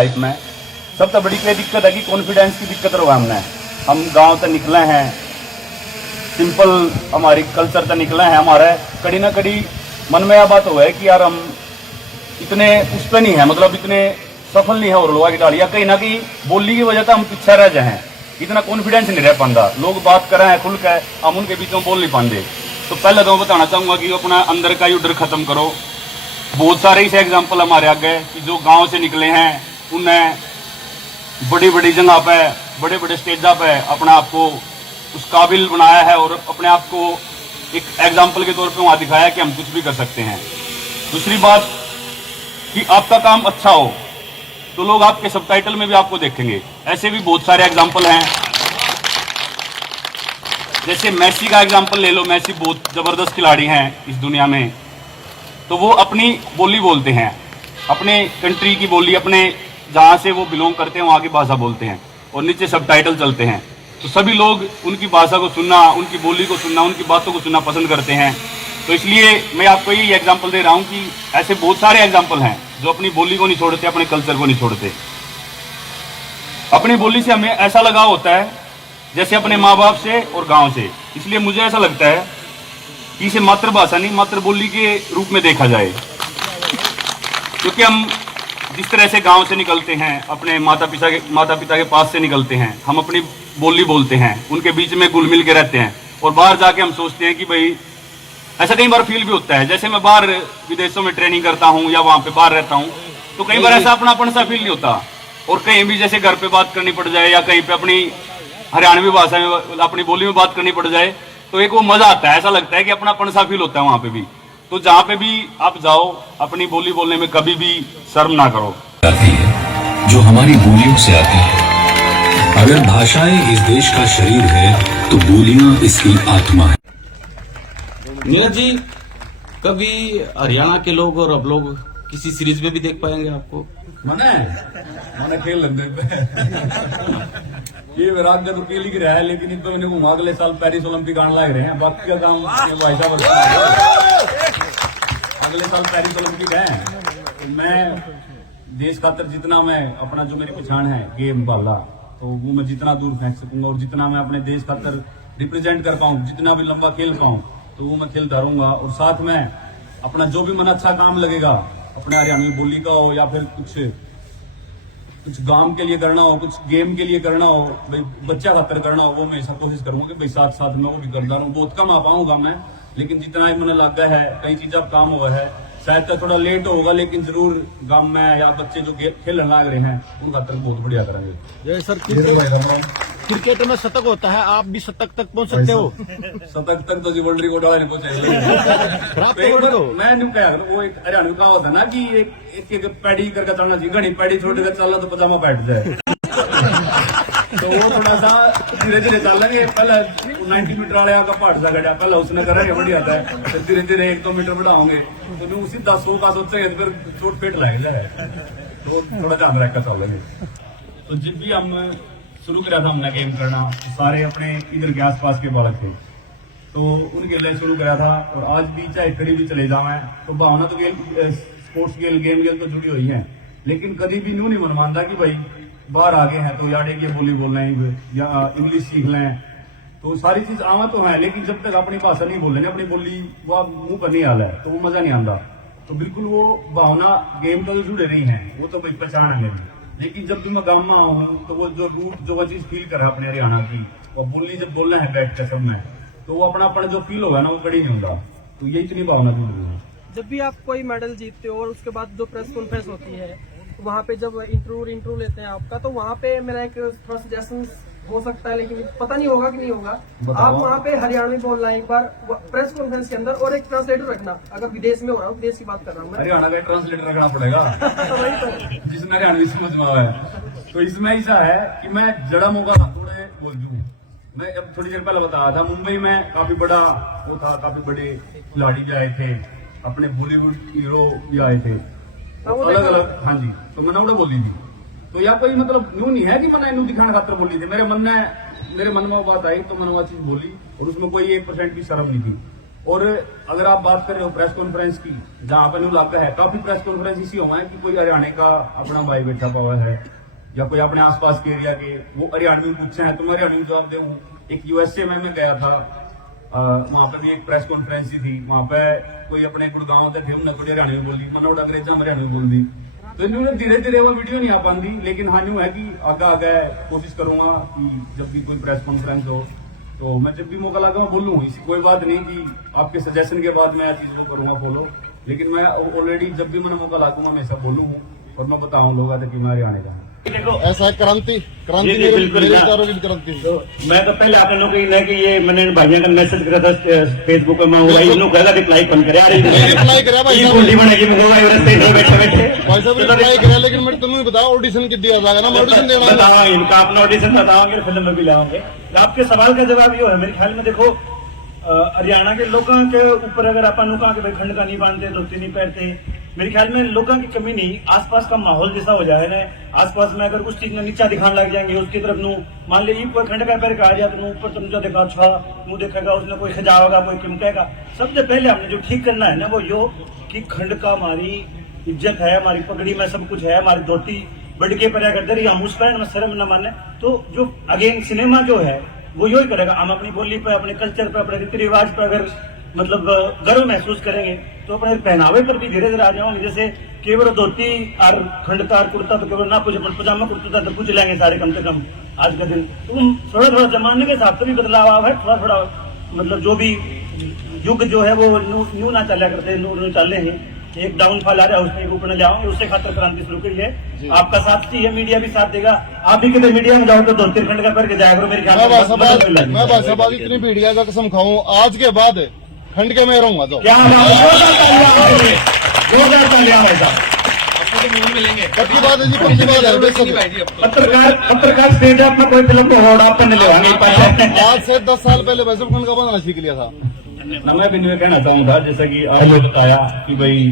Life में सबसे बड़ी क्या दिक्कत है कि कॉन्फिडेंस की दिक्कत रहा हमने। हम गांव से निकले हैं, सिंपल हमारी कल्चर से निकले हैं, हमारे कड़ी ना कड़ी मन में यह बात हुआ है कि यार हम इतने उस पर नहीं है, मतलब इतने सफल नहीं है और लोगों की डाली, या कहीं ना कहीं बोली की वजह से हम पीछे रह जाए हैं, इतना कॉन्फिडेंस नहीं रह पाता। लोग बात कर रहे हैं खुल कर, हम उनके बीच में बोल नहीं पाते। तो पहले तो मैं बताना चाहूंगा कि अपना अंदर का डर खत्म करो। बहुत सारे ऐसे एग्जाम्पल हमारे आगे कि जो गांव से निकले हैं, उन्हें बड़ी बड़ी जगह पे, बड़े बड़े स्टेजा पे अपने आप को उस काबिल बनाया है और अपने आप को एक एग्जाम्पल के तौर पे वहां दिखाया कि हम कुछ भी कर सकते हैं। दूसरी बात कि आपका काम अच्छा हो तो लोग आपके सबटाइटल में भी आपको देखेंगे। ऐसे भी बहुत सारे एग्जाम्पल हैं, जैसे मैसी का एग्जाम्पल ले लो। मैसी बहुत जबरदस्त खिलाड़ी हैं इस दुनिया में, तो वो अपनी बोली बोलते हैं, अपने कंट्री की बोली, अपने जहां से वो बिलोंग करते हैं वहां की भाषा बोलते हैं और नीचे सबटाइटल चलते हैं। तो सभी लोग उनकी भाषा को सुनना, उनकी बोली को सुनना, उनकी बातों को सुनना पसंद करते हैं। तो इसलिए मैं आपको यही एग्जाम्पल दे रहा हूं कि ऐसे बहुत सारे एग्जाम्पल हैं जो अपनी बोली को नहीं छोड़ते, अपने कल्चर को नहीं छोड़ते। अपनी बोली से हमें ऐसा लगाव होता है जैसे अपने माँ बाप से और गांव से। इसलिए मुझे ऐसा लगता है कि इसे मातृभाषा नहीं, मातृबोली के रूप में देखा जाए, क्योंकि हम जिस तरह से गांव से निकलते हैं, अपने माता पिता के पास से निकलते हैं, हम अपनी बोली बोलते हैं, उनके बीच में घुल मिल के रहते हैं और बाहर जाके हम सोचते हैं कि भाई, ऐसा कई बार फील भी होता है, जैसे मैं बाहर विदेशों में ट्रेनिंग करता हूं या वहां पे बाहर रहता हूं, तो कई बार ऐसा अपनापन सा फील नहीं होता। और कहीं भी जैसे घर पे बात करनी पड़ जाए या कहीं पे अपनी हरियाणवी भाषा में, अपनी बोली में बात करनी पड़ जाए, तो एक वो मजा आता है, ऐसा लगता है कि अपनापन सा फील होता है वहां पे भी। तो जहां पे भी आप जाओ, अपनी बोली बोलने में कभी भी शर्म ना करो। आती है जो हमारी बोलियों से आती है। अगर भाषाएं इस देश का शरीर है तो बोलियां इसकी आत्मा है। नीरज जी, कभी हरियाणा के लोग और अब लोग किसी सीरीज में भी देख पाएंगे आपको? मैंने खेल लेते ये विराट का तो खेल ही रहा है, लेकिन इन तो मैंने घुमा अगले साल पेरिस ओलंपिक आने लग रहे हैं। बाकी का काम भाई साहब, अगले साल पेरिस ओलंपिक है। तो मैं देश खातर जितना मैं अपना, जो मेरी पहचान है गेम वाला, तो वो मैं जितना दूर फेंक सकूंगा और जितना मैं अपने देश खातर रिप्रेजेंट कर पाऊँ, जितना भी लंबा खेल पाऊँ, तो वो मैं खेलता रहूंगा। और साथ में अपना जो भी मन अच्छा काम लगेगा, अपने हरियाणवी बोली का हो या फिर कुछ गांव के लिए करना हो, कुछ गेम के लिए करना हो, भाई बच्चा खातर करना हो, वो मैं ऐसा कोशिश करूंगा कि भाई साथ साथ में वो भी करता रहूं। बहुत कम आ पाऊंगा मैं, लेकिन जितना ही मैंने लगा है, कई चीजें काम हुआ है, शायद तक थोड़ा लेट होगा, लेकिन जरूर गांव में या बच्चे जो खेलने लग रहे हैं उन खातर बहुत बढ़िया करेंगे। जय सर, क्रिकेट में शतक होता है, आप भी शतक तक पहुंच सकते हो। शतक तक तो जी वर्ल्ड रिकॉर्ड वाला नहीं पहुंचे। मैं नहीं कहा, वो एक हरियाणा का होता ना कि एक पैडी करके चलना चाहिए, घनी पैडी छोड़ कर चलना तो पजामा बैठ जाए। तो वो थोड़ा सा धीरे धीरे चलेंगे। पहले 90 मीटर वाले का पहाड़ सा गया, पहले उसने करेंगे बढ़िया था, फिर धीरे धीरे 1-2 मीटर बढ़ाओगे तो जो उसी 10 का सोचेंगे तो फिर चोट पेट लगेगा, तो थोड़ा ध्यान रखकर चलेंगे। तो जब भी हम शुरू करा था हमने गेम करना, तो सारे अपने इधर के आसपास के बालक थे, तो उनके लिए शुरू करा था। और आज भी चाहे कहीं भी चले जाओ, तो भावना तो स्पोर्ट्स गेम तो जुड़ी हुई है, लेकिन कभी भी न्यू नहीं मन मानता कि भाई बाहर आगे हैं तो यार ये बोली बोल रहे हैं या इंग्लिश सीख लें। तो सारी चीज आवा तो है, लेकिन जब तक अपनी भाषा नहीं बोल रहे, अपनी बोली वो आप मुंह पर नहीं आला है, तो वो मजा नहीं आता। तो बिल्कुल वो भावना गेम तो जुड़े नहीं है, वो तो भाई पहचान है मेरी। लेकिन जब भी मैं गाँव में आऊँ तो वो जो रूट, जो वो चीज फील करा अपने हरियाणा की, और बोली जब बोलना है बैठ कर सब में, तो वो अपना जो फील होगा ना, वो कड़ी नहीं होगा। तो ये इतनी भावना जुड़ रही है। जब भी आप कोई मेडल जीतते हो और उसके बाद जो प्रेस कॉन्फ्रेंस होती है, तो वहाँ पे जब इंटरव्यू लेते हैं आपका, तो वहाँ पे मेरा एक थोड़ा सजेशन हो सकता है, लेकिन पता नहीं होगा कि नहीं होगा। आप वहाँ पे हरियाणवी बोलना एक बार प्रेस कॉन्फ्रेंस के अंदर, और एक ट्रांसलेटर रखना। अगर विदेश में हो रहा हूँ, विदेश की बात कर रहा हूँ मैं, हरियाणा का ट्रांसलेटर रखना पड़ेगा जिसमें हरियाणवी समझ में आया है। तो इसमें ऐसा है कि मैं जड़ा मौका थोड़े बोल दूं। मैं अब थोड़ी देर पहले बताया था, मुंबई में काफी बड़ा वो था, काफी बड़े खिलाड़ी भी आए थे, अपने बॉलीवुड हीरो भी आए थे, अलग अलग। हाँ जी, तो मैंने उड़ा बोली थी। तो या कोई मतलब यूं नहीं है कि मैंने इनू दिखाने खातर बोली थी, मेरे मन में वो बात आई तो मैंने वो चीज बोली, और उसमें कोई 1% भी शर्म नहीं थी। और अगर आप बात कर रहे हो प्रेस कॉन्फ्रेंस की, जहां पर न्यू लगता है काफी प्रेस कॉन्फ्रेंस इसी हुआ है कि कोई हरियाणा का अपना भाई बैठा हुआ है या कोई अपने आसपास के एरिया के, वो हरियाणवी पूछे हैं तो मैं हरियाणवी जवाब दूं। एक यूएसए में मैं गया था, वहां पे भी एक प्रेस कॉन्फ्रेंस ही थी, वहां पे कोई अपने गुड़गांव तक थे, उन्होंने थोड़ी हरियाणवी बोली, मनोट अंग्रेजा में हरियाणवी बोल दी। तो इन्होंने धीरे धीरे वो वीडियो नहीं आ पाती, लेकिन हाँ न्यू है कि आगे आगे कोशिश करूंगा कि जब भी कोई प्रेस कॉन्फ्रेंस हो तो मैं जब भी मौका लगा मैं बोलूँ। इसी कोई बात नहीं कि आपके सजेशन के बाद मैं यह चीज वो करूंगा फॉलो, लेकिन मैं ऑलरेडी जब भी मैंने मौका लागूंगा हमेशा बोलूँ और मैं बताऊं लोगों तक कि मैं हरियाणा का हूँ। ऐसा है क्रांति क्रांति जी, जी, बिल्कुल, मेरे हाँ। विचारों की क्रांति। तो मैं तो पहले आपने लोग कही कि ये मैंने भाइयों का मैसेज करा था फेसबुक पे, मैं हुआ इन लोग कहेगा रिप्लाई कौन करे यार, रिप्लाई करा भाई साहब। बोली बनेगी मुझे रस्ते नहीं बैठे बैठे भाई साहब रिप्लाई करा, लेकिन मैं तुम्हें बताओ ऑडिशन कितना दिया जाएगा ना, मैं ऑडिशन देना है। बताओ इनका अपना ऑडिशन बताओगे, फिल्म में भी लाओगे। आपके सवाल का जवाब ये है मेरे ख्याल में, देखो हरियाणा के लोगों के ऊपर अगर अपन कहा कि भाई खंड का नहीं बांधते, धोती नहीं पहनते, मेरे ख्याल में लोगों की कमी नहीं, आसपास का माहौल जैसा हो जाए ना, आसपास में अगर कुछ चीज में नीचा दिखाने लग जाएंगे उसकी तरफ नू, मान लीजिए कोई खंड का पैर कहा जाए तो ऊपर तुम देखा अच्छा मुंह देखेगा, उसने कोई खजाओगा कोई चिमकेगा। सबसे पहले हमने जो ठीक करना है ना वो यो कि खंड का हमारी इज्जत है, हमारी पगड़ी में सब कुछ है, हमारी धोती बढ़ के पर्या करते रही, हम उस पर में शर्म न माने। तो जो अगेन सिनेमा जो है वो यही करेगा, हम अपनी बोली पे, अपने कल्चर पे, अपने रीति रिवाज पे अगर मतलब गर्व महसूस करेंगे तो अपने पहनावे पर भी धीरे धीरे आ जाओगे। जैसे केवल धोती और खंड का कुर्ता तो केवल ना कुछ पजामा कुर्ता तो पूछ लेंगे सारे कम से कम आज का दिन। तुम थोड़ा थोड़ा जमाने के हिसाब से भी बदलाव है, थोड़ा थोड़ा मतलब जो भी युग जो है वो न्यू ना चला करते, न्यू चल रहे हैं, एक डाउनफॉल आ रहा है उसमें ऊपर न जाओगे, उससे खातर क्रांति शुरू करी है। आपका साथ चाहिए, मीडिया भी साथ देगा। आप भी कितने मीडिया में जाओ तो धोती खंड का पैर के जाया करो, मेरे ख्याल मैं भाई साहब इतनी भीड़िया का कसम खाऊं, आज के बाद खंड के में रहूंगा तो क्या पक्की बात है जी, पक्की बात है। पत्रकार स्टेज अपना कोई फिल्म को होड़ अपन ले आज से 10 साल पहले भाई साहब खंड का बांधना सीख लिया था ना। मैं भी नहीं कहना चाहूंगा, जैसा कि आपने बताया कि भाई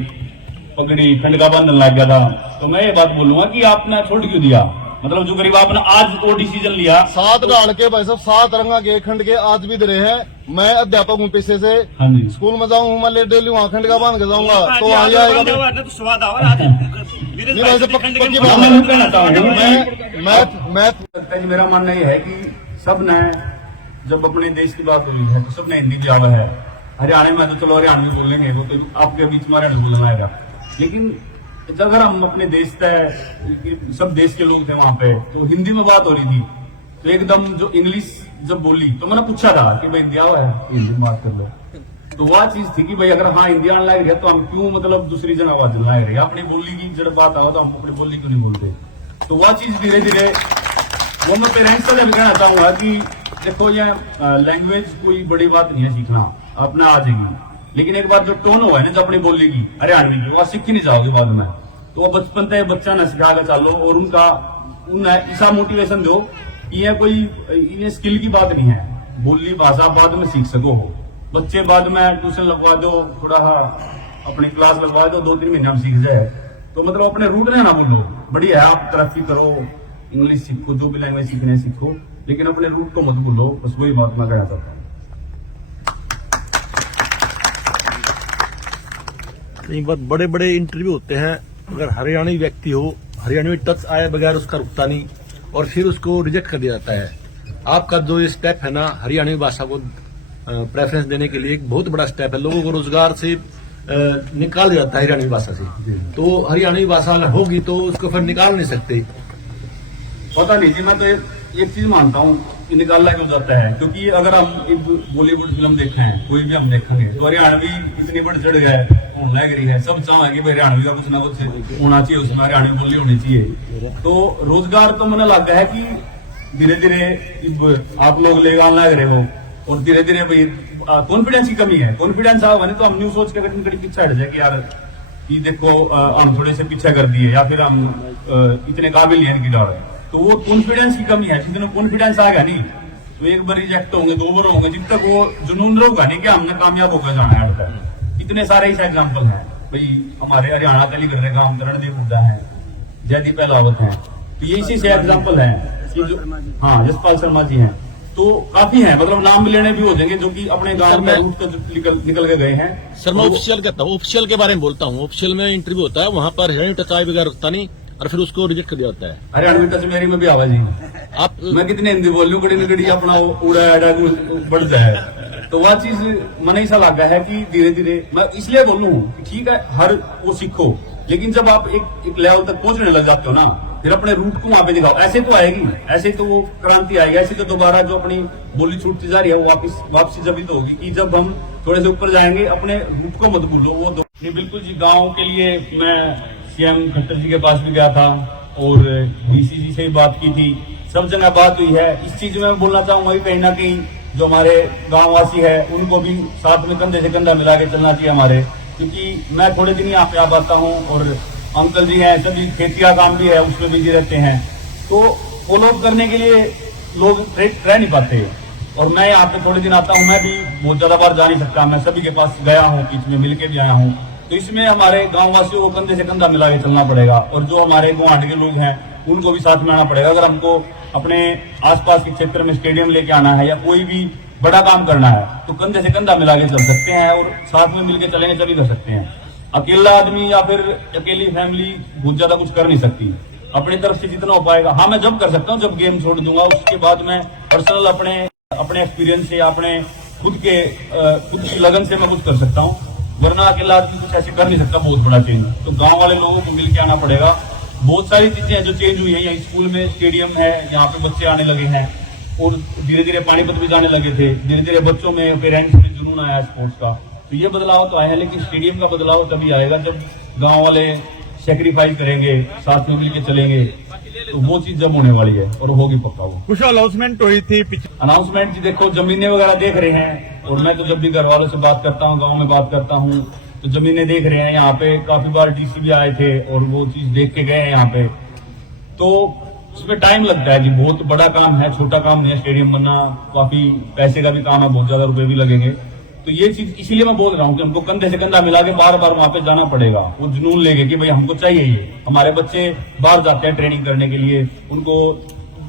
पगड़ी खंड का बंधन लग गया था, तो मैं ये बात बोलूंगा कि आपने छोड़ क्यों दिया, मतलब जो गरीब आपने आज वो डिसीजन लिया। 7 डाल के भाई साहब 7 रंगा के खंड के आज भी दे हैं। मैं अध्यापक हूँ पेशे से, हाँ जी। स्कूल में जाऊँ मैं डेली वहाँ खंड का बांध के जाऊंगा तो वहाँ आएगा तो स्वाद नहीं वैसे पक्की बात मैं कहना चाहूंगा, मैं लगता है कि मेरा मानना यह है कि सब ने जब अपने देश की बात हुई है तो सबने हिंदी भी आवा है। हरियाणा में तो चलो हरियाणवी बोलेंगे, वो तो आपके बीच में हरियाणवी बोलना आएगा, लेकिन अगर हम अपने देश तय सब देश के लोग थे वहां पे तो हिंदी में बात हो रही थी, तो एकदम जो इंग्लिश जब बोली तो मैंने पूछा था कि भाई हिंदी आवा है, हिंदी में बात कर लो। तो वह चीज थी कि भाई अगर हाँ हिंदी आने लग रही है तो हम क्यों मतलब दूसरी जगह आवाज लग रही है, अपनी बोली की जब बात आओ तो हम अपनी बोली क्यों नहीं बोलते। तो वह चीज धीरे धीरे वो मैं पेरेंट्स से भी कहना चाहूंगा कि देखो ये लैंग्वेज कोई बड़ी बात नहीं है सीखना, अपना आ जाएगी, लेकिन एक बार जो टोन हुआ है ना जो अपनी बोली की हरियाणवी की, वो सीख ही नहीं जाओगे बाद में। तो वो बचपन से बच्चा न सिखा के चालो और उनका ऐसा मोटिवेशन दो कि ये कोई ये स्किल की बात नहीं है, बोली भाषा बाद में सीख सको हो। बच्चे बाद में ट्यूशन लगवा दो, थोड़ा अपनी क्लास लगवा दो, 2-3 महीने में सीख जाए, तो मतलब अपने रूट में ना बोलो, बढ़िया है आप तरक्की करो, इंग्लिश सीखो, जो भी लैंग्वेज सीखने सीखो, लेकिन अपने रूट को मत भूलो। बस वही बात मैं कहना चाहता हूँ। एक बात, बड़े बड़े इंटरव्यू होते हैं, अगर हरियाणवी व्यक्ति हो, हरियाणवी टच आए बगैर उसका रुकता नहीं और फिर उसको रिजेक्ट कर दिया जाता है। आपका जो ये स्टेप है ना हरियाणवी भाषा को प्रेफरेंस देने के लिए, एक बहुत बड़ा स्टेप है, लोगों को रोजगार से निकाल दिया जाता है हरियाणवी भाषा से। तो हरियाणवी भाषा अगर होगी तो उसको फिर निकाल नहीं सकते। पता नहीं जी, मैं तो एक चीज मानता हूँ कि निकालना क्यों जाता है, क्योंकि अगर हम एक बॉलीवुड फिल्म देखे हैं, कोई भी हम देखेंगे तो हरियाणवी इतनी बढ़ चढ़ गया है, होने लग रही है, सब चाहेंगे कि हरियाणवी का कुछ ना कुछ होना चाहिए, उसमें हरियाणवी बोली होनी चाहिए। तो रोजगार तो मैंने लगा है कि धीरे धीरे आप लोग ले आने लग रहे हो और धीरे धीरे भाई कॉन्फिडेंस की कमी है। कॉन्फिडेंस आओगे नहीं तो हम न्यू सोच के कहीं कहीं पीछे हट जाए कि यार कि देखो हम थोड़े से पीछे कर दिए या फिर हम इतने काबिल हैं कि डर है। तो वो कॉन्फिडेंस की कमी है। जितने कॉन्फिडेंस आ गया नहीं तो एक बार रिजेक्ट होंगे, 2 बार होंगे, जब तक वो जुनून रहोगा नहीं कि हमने कामयाब होकर जाना है। इतने सारे ऐसे एग्जाम्पल हैं भाई, हमारे हरियाणा कलीगढ़ के गांव रणदीप हुड्डा है, जयदीप पहलावत है, तो ये इसी से एग्जाम्पल है। हाँ, जसपाल शर्मा जी हैं। तो काफी हैं, मतलब नाम भी लेने भी हो जाएंगे जो कि अपने गांव में रूट तो निकल के गए हैं। सर मैं ऑफिशियल कहता हूँ, ऑफिशियल के बारे में बोलता हूँ। ऑफिशियल में इंटरव्यू होता है, वहाँ पर हरियाणवी टच आए बगैर रुकता नहीं और फिर उसको रिजेक्ट कर दिया जाता है। हरियाणवी टच मेरी में भी आवाज ही आप मैं कितने हिंदी बोल लूँ, कड़ी न कड़ी अपना उड़ा एडा बढ़ जाए, तो वह चीज मन ऐसा लगा है कि धीरे धीरे मैं इसलिए बोलूँ कि ठीक है हर वो सीखो, लेकिन जब आप एक लेवल तक पहुंचने लग जाते हो ना, फिर अपने रूट को वहां पे दिखाओ। ऐसे तो आएगी, ऐसे तो वो क्रांति आएगी, ऐसे तो दोबारा जो अपनी बोली छूटती जा रही है वो वापसी जब ही तो होगी कि जब हम थोड़े से ऊपर जाएंगे। अपने रूट को मत भूलो। वो जी बिल्कुल जी, गाँव के लिए मैं सीएम खट्टर जी के पास भी गया था और डीसीसी से भी बात की थी, सब जगह बात हुई है। इस चीज में बोलना चाहूंगा कि कहीं ना कहीं जो हमारे गाँव वासी है उनको भी साथ में कंधे से कंधा मिला के चलना चाहिए हमारे, क्योंकि मैं थोड़े दिन यहाँ पे आता हूँ और अंकल जी हैं, सभी खेती का काम भी है उसमें बिजी रहते हैं, तो फॉलो अप करने के लिए लोग रह नहीं पाते। और मैं यहाँ पे थोड़े दिन आता हूँ, मैं भी बहुत ज्यादा बार जा नहीं सकता, मैं सभी के पास गया हूँ, बीच में मिलके भी आया हूँ, तो इसमें हमारे गाँव वासियों को कंधे से कंधा मिला के चलना पड़ेगा और जो हमारे गुवाहाटी के लोग हैं उनको भी साथ में आना पड़ेगा। अगर हमको अपने आसपास के क्षेत्र में स्टेडियम लेके आना है या कोई भी बड़ा काम करना है तो कंधे से कंधा मिला के चल सकते हैं और साथ में मिलकर चलेंगे तभी कर सकते हैं। अकेला आदमी या फिर अकेली फैमिली बहुत ज्यादा कुछ कर नहीं सकती, अपनी तरफ से जितना हो पाएगा। हाँ मैं जब कर सकता हूँ, जब गेम छोड़ दूंगा उसके बाद मैं पर्सनल अपने एक्सपीरियंस से अपने खुद की लगन से मैं कुछ कर सकता हूँ, वरना अकेला आदमी कुछ ऐसे कर नहीं सकता बहुत बड़ा चेंज। तो गाँव वाले लोगों को मिलकर आना पड़ेगा। बहुत सारी चीजें हैं जो चेंज हुई है, यहाँ स्कूल में स्टेडियम है, यहाँ पे बच्चे आने लगे हैं और धीरे धीरे पानीपत भी जाने लगे थे, धीरे धीरे बच्चों में पेरेंट्स में जुनून आया स्पोर्ट्स का, तो ये बदलाव तो आया है। लेकिन स्टेडियम का बदलाव तभी आएगा जब गांव वाले सेक्रीफाइस करेंगे, साथ में मिलकर चलेंगे, तो वो चीज जब होने वाली है और होगी पक्का। वो कुछ अनाउंसमेंट हुई थी, अनाउंसमेंट जी देखो जमीनें वगैरह देख रहे हैं और मैं तो जब भी घर वालों से बात करता हूँ, गाँव में बात करता हूँ, तो जमीनें देख रहे हैं। यहाँ पे काफी बार डीसी भी आए थे और वो चीज देख के गए हैं यहाँ पे, तो इसमें टाइम लगता है जी, बहुत बड़ा काम है, छोटा काम नहीं है। स्टेडियम बनना काफी पैसे का भी काम है, बहुत ज्यादा रुपए भी लगेंगे, तो ये चीज इसीलिए मैं बोल रहा हूँ कि हमको कंधे से कंधा मिला के बार बार वहां पे जाना पड़ेगा। वो जुनून लेके कि भाई हमको चाहिए ये, हमारे बच्चे बाहर जाते हैं ट्रेनिंग करने के लिए, उनको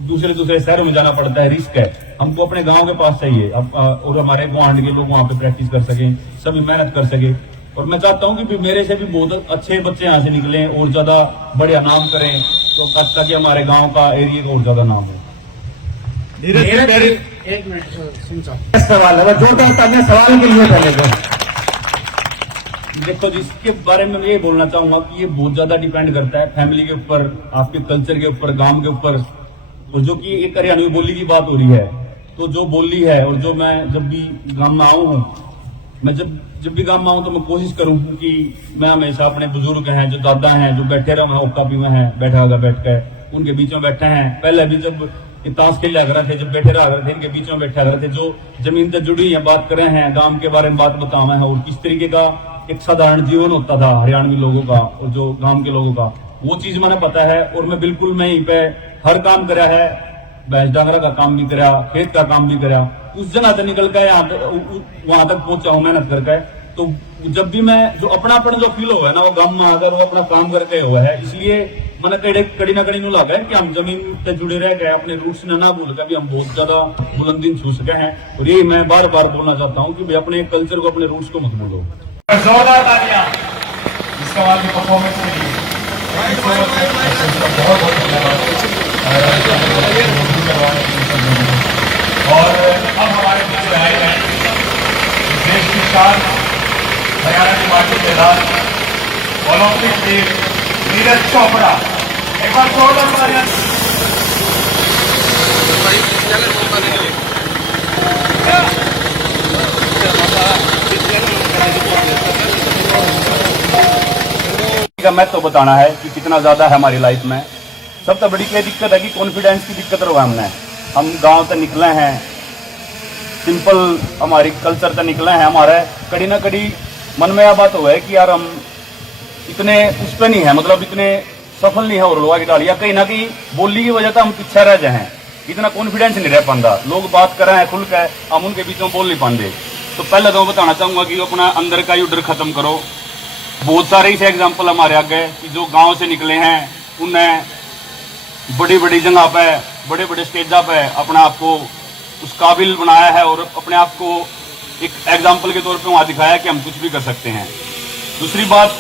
दूसरे शहरों में जाना पड़ता है, रिस्क है, हमको अपने गाँव के पास चाहिए और हमारे गुवाहाटी के लोग वहां पे प्रैक्टिस कर सके, सभी मेहनत कर सके। और मैं चाहता हूं कि मेरे से भी बहुत अच्छे बच्चे यहाँ से निकले और ज्यादा बढ़िया नाम करें, तो ताकि हमारे गांव का एरिया का और ज्यादा नाम हो। एक मिनट सवाल है, जोरदार तालियां सवाल के लिए पहले। देखो जिसके बारे में मैं ये बोलना चाहूंगा कि ये बहुत ज्यादा डिपेंड करता है फैमिली के ऊपर, आपके कल्चर के ऊपर, गांव के ऊपर। और जो कि एक हरियाणवी बोली की बात हो रही है, तो जो बोली है और जो मैं जब भी गांव में आऊं हूँ, मैं जब भी गांव में आऊं तो मैं कोशिश करूं कि मैं हमेशा अपने बुजुर्ग हैं, जो दादा हैं, जो बैठे रहे हैं ओक्का पी में हैं, बैठा होगा बैठ कर उनके बीच में बैठे हैं। पहले भी जब ताश खेल रहे थे, जब बैठे रहा करते थे, इनके बीच में बैठा रहे थे, जो जमीन से जुड़ी है, बात कर रहे हैं, गांव के बारे में बात बताए हैं और किस तरीके का एक साधारण जीवन होता था हरियाणवी लोगों का और जो गाँव के लोगों का, वो चीज मैंने पता है। और मैं बिल्कुल मैं यहीं पे हर काम करा है, भैंस डांगरा का काम भी करा, खेत का काम भी करा, उस जगह से निकल कर यहाँ वहां तक पहुंचा हूँ मेहनत करके। तो जब भी मैं जो अपनापन जो फील हुआ है ना, वो गांव में आकर वो अपना काम करके हुआ है, इसलिए मैंने कड़ी ना कड़ी लगा है कि हम जमीन से जुड़े रह गए, अपने रूट्स ने ना भूल कर भी हम बहुत ज्यादा बुलंदी छू सके हैं। और यही मैं बार बार बोलना चाहता हूँ कि भाई अपने कल्चर को, अपने रूट्स को मत भूलो। जोरदार तालियां इस सवाल की परफॉर्मेंस के लिए। बहुत बहुत और अब हमारे बीच आए हैं देश की शान, हरियाणा की माटी के राज, ओलंपिक टीम नीरज चोपड़ा। एक बार जोरदार तालियां। का मैं तो बताना है कि कितना ज्यादा है हमारी लाइफ में। सबसे बड़ी क्या दिक्कत है कि कॉन्फिडेंस की दिक्कत होगा। हम गांव से निकले हैं, सिंपल हमारी कल्चर से निकले हैं, हमारे कड़ी ना कड़ी मन में यह बात हो है कि यार हम इतने उस पर नहीं है, मतलब इतने सफल नहीं है और लोगों की डाली, या कहीं ना कहीं बोली की वजह से हम पीछे रह जाए हैं, इतना कॉन्फिडेंस नहीं रह पाता। लोग बात कर रहे हैं खुल कर, हम उनके बीच में बोल नहीं पाते। तो पहले तो मैं बताना चाहूंगा कि अपना अंदर का डर खत्म करो। बहुत सारे ऐसे एग्जाम्पल हमारे आगे कि जो गांव से निकले हैं, उन्हें बड़ी बड़ी जगह पे, बड़े बड़े स्टेजा पे अपना आपको उस काबिल बनाया है और अपने आप को एक एग्जाम्पल के तौर पे वहां दिखाया कि हम कुछ भी कर सकते हैं। दूसरी बात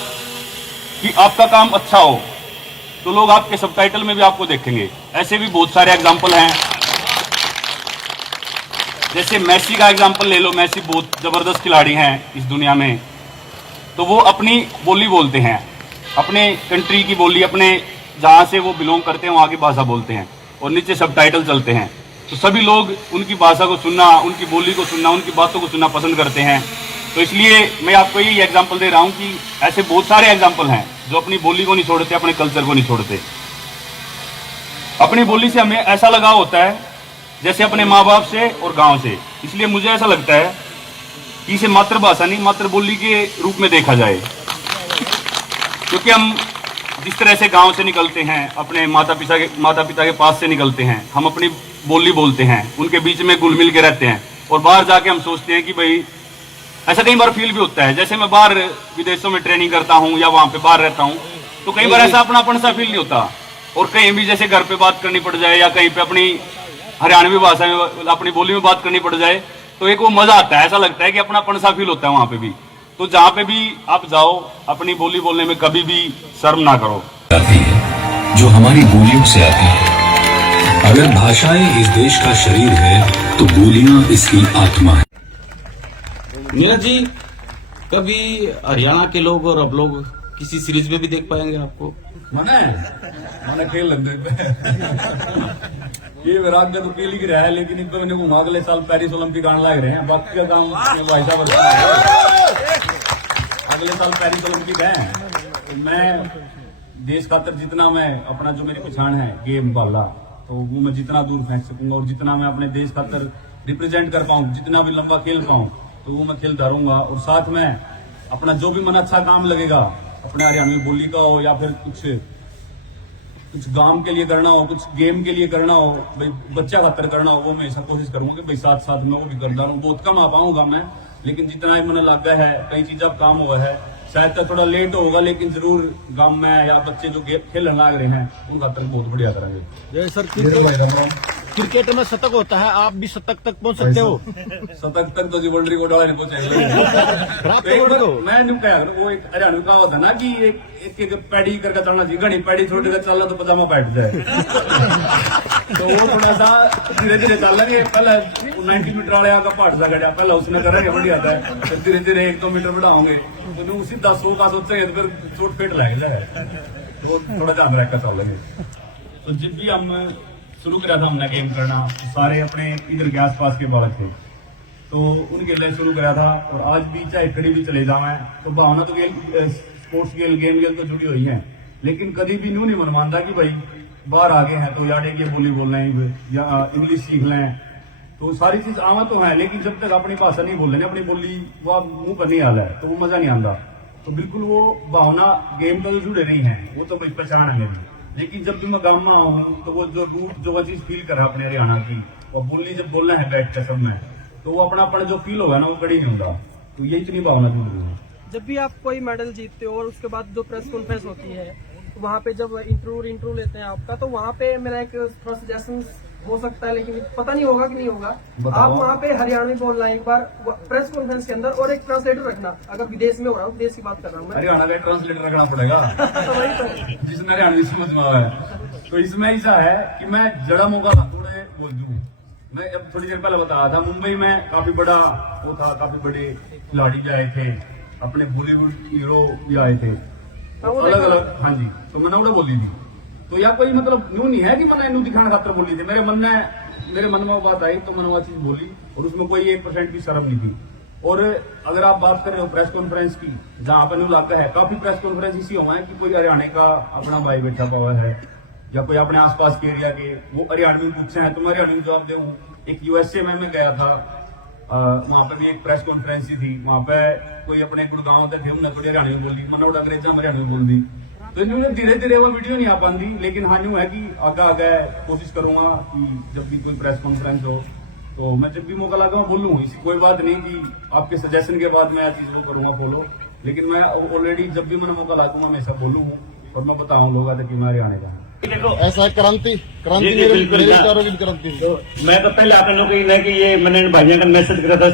कि आपका काम अच्छा हो तो लोग आपके सबटाइटल में भी आपको देखेंगे। ऐसे भी बहुत सारे एग्जाम्पल हैं, जैसे मेसी का एग्जाम्पल ले लो। मेसी बहुत जबरदस्त खिलाड़ी हैं इस दुनिया में, तो वो अपनी बोली बोलते हैं, अपने कंट्री की बोली, अपने जहां से वो बिलोंग करते हैं वहां की भाषा बोलते हैं और नीचे सबटाइटल चलते हैं। तो सभी लोग उनकी भाषा को सुनना, उनकी बोली को सुनना, उनकी बातों को सुनना पसंद करते हैं। तो इसलिए मैं आपको यही एग्जाम्पल दे रहा हूं कि ऐसे बहुत सारे एग्जाम्पल हैं जो अपनी बोली को नहीं छोड़ते, अपने कल्चर को नहीं छोड़ते। अपनी बोली से हमें ऐसा लगाव होता है जैसे अपने माँ बाप से और गांव से। इसलिए मुझे ऐसा लगता है कि इसे मातृभाषा नहीं, मातृबोली के रूप में देखा जाए, क्योंकि हम जिस तरह से गांव से निकलते हैं, अपने माता पिता के पास से निकलते हैं, हम अपनी बोली बोलते हैं, उनके बीच में घुल मिल के रहते हैं और बाहर जाके हम सोचते हैं कि भाई, ऐसा कई बार फील भी होता है। जैसे मैं बाहर विदेशों में ट्रेनिंग करता हूं या वहां पे बाहर रहता हूं, तो कई बार ऐसा अपनापन सा फील नहीं होता। और कहीं भी जैसे घर पे बात करनी पड़ जाए या कहीं पे अपनी हरियाणवी भाषा में, अपनी बोली में बात करनी पड़ जाए, तो एक वो मजा आता है, ऐसा लगता है कि अपनापन सा फील होता है वहां पे भी। तो जहां पे भी आप जाओ, अपनी बोली बोलने में कभी भी शर्म ना करो। आती है जो हमारी बोलियों से आती है। अगर भाषाएं इस देश का शरीर है तो बोलियां इसकी आत्मा है। नीरज जी, कभी हरियाणा के लोग और अब लोग किसी सीरीज में भी देख पाएंगे आपको? मैंने खेल लग ये विराट का तो खेल ही रहा है, लेकिन इनको मैंने घूमा अगले साल पेरिस ओलंपिक आने लग रहे हैं। बाकी का काम भाई साहब अगले साल पेरिस ओलंपिक है। तो मैं देश खातर जितना मैं अपना जो मेरी पहचान है गेम वाला, तो वो मैं जितना दूर फेंक सकूंगा और जितना मैं अपने देश खातर रिप्रेजेंट कर पाऊं, जितना भी लंबा खेल पाऊं, तो वो मैं खेलता रहूंगा। और साथ में अपना जो भी मन अच्छा काम लगेगा, अपने हरियाणवी बोली का हो या फिर कुछ गांव के लिए करना हो, कुछ गेम के लिए करना हो, भाई बच्चा खातर करना हो, वो मैं ऐसा कोशिश करूंगा कि भाई साथ साथ में वो भी करता रहूं। बहुत कम आ पाऊंगा मैं, लेकिन जितना ही मन लगा है, कई चीज अब काम हुआ है, शायद तक थोड़ा लेट होगा, लेकिन जरूर गांव में या बच्चे जो गेम खेलने लग रहे हैं उन खातर बहुत बढ़िया करेंगे। जय सर, क्रिकेट में शतक होता है, आप भी शतक तक पहुंच सकते हो। शतक तक तो जी वर्ल्ड रिकॉर्ड वाले नहीं पहुंचे। मैं नहीं कहा, वो एक हरियाणवी कहावत है ना कि एक पैडी करके चलना चाहिए, घनी पैडी छोड़ कर चलना तो पजामा बैठ जाए। तो वो थोड़ा सा धीरे धीरे चल लेंगे। पहले 90 मीटर वाले का पहाड़ सा गया, पहले उसने करेंगे बढ़िया था, फिर धीरे धीरे 1-2 मीटर बढ़ाओगे तो उसी 10 का सोचेंगे तो फिर चोट फेट लग जाए। तो थोड़ा ध्यान रखकर चल लेंगे। तो जब भी हम शुरू करा था हमने गेम करना, सारे अपने इधर के आसपास के बालक थे, तो उनके लिए शुरू करा था। और आज भी चाहे कड़ी भी चले जाए, तो भावना तो स्पोर्ट्स गेम तो जुड़ी हुई है, लेकिन कभी भी न्यू नहीं मन मानता कि भाई बाहर आगे हैं तो यार ये बोली बोल रहे हैं या इंग्लिश सीख लें। तो सारी चीज आवा तो है, लेकिन जब तक अपनी भाषा नहीं बोल रहे, अपनी बोली वो मुंह पर नहीं आला है, तो वो मजा नहीं आता। तो बिल्कुल वो भावना गेम तो जुड़े नहीं है, वो तो मेरी पहचान है मेरी। लेकिन जब भी मैं गाँव में आऊँ तो वो जो रूट जो वो चीज फील कर रहा है अपने हरियाणा की, और बोली जब बोलना है बैठ कर सब में, तो वो अपना जो फील होगा ना वो कड़ी नहीं होगा। तो ये इतनी भावना जुड़ रही है। जब भी आप कोई मेडल जीतते हो और उसके बाद जो प्रेस कॉन्फ्रेंस होती है, वहाँ पे जब इंटरव्यू लेते हैं आपका, तो वहाँ पे मेरा एक थोड़ा सजेशन हो सकता है, लेकिन पता नहीं होगा कि नहीं होगा। आप वहाँ पे हरियाणवी बोलना एक बार प्रेस कॉन्फ्रेंस के अंदर, और एक ट्रांसलेटर रखना। अगर विदेश में हो रहा हूँ, विदेश की बात कर रहा हूँ, हरियाणा का ट्रांसलेटर रखना पड़ेगा जिसमें हरियाणवी समझ में आया है। तो इसमें ऐसा है कि मैं जड़ा मौका थोड़े बोल दूं। मैं अब थोड़ी देर पहले बताया था, मुंबई में काफी बड़ा वो था, काफी बड़े खिलाड़ी भी आए थे, अपने बॉलीवुड हीरो भी आए थे, अलग अलग। हाँ जी, तो मैंने उन्हें बोली थी। तो या कोई मतलब न्यू नहीं है कि मैंने न्यू दिखाने खातर बोली थी, मेरे मन में वो बात आई तो मैंने वो चीज बोली, और उसमें कोई 1% भी शर्म नहीं थी। और अगर आप बात कर रहे हो प्रेस कॉन्फ्रेंस की, जहाँ पर न्यू लाता है, काफी प्रेस कॉन्फ्रेंस इसी हुआ है कि कोई हरियाणा का अपना भाई बैठा हुआ है या कोई अपने आसपास के एरिया के, वो हरियाणवी पूछे हैं तो मैं हरियाणवी जवाब दे। एक यूएसए में मैं गया था, वहां पे भी एक प्रेस कॉन्फ्रेंस ही थी, वहां पे कोई अपने गुड़गांव तक थे, उन्हें थोड़ी हरियाणवी बोल दी, मैंने उड़ा अंग्रेजा में हरियाणवी बोल दी। तो धीरे धीरे वो वीडियो नहीं आ पाती, लेकिन हाँ न्यू है कि आगे कोशिश करूंगा कि जब भी कोई प्रेस कॉन्फ्रेंस हो तो मैं जब भी मौका लगा मैं बोलूँ। इसी कोई बात नहीं कि आपके सजेशन के बाद मैं चीज वो करूंगा फॉलो, लेकिन मैं ऑलरेडी जब भी मैंने मौका लागूंगा मैं सब बोलूँ और मैं बताऊँ लोगों तक कि मैं हरियाणा का हूँ। देखो ऐसा है क्रांति क्रांति जी, जी, मेरे बिल्कुल, मेरे हाँ। विचारों की भी क्रांति थी। तो मैं तो पहले आपने कही ना कि ये मैंने भाइयों का मैसेज करा था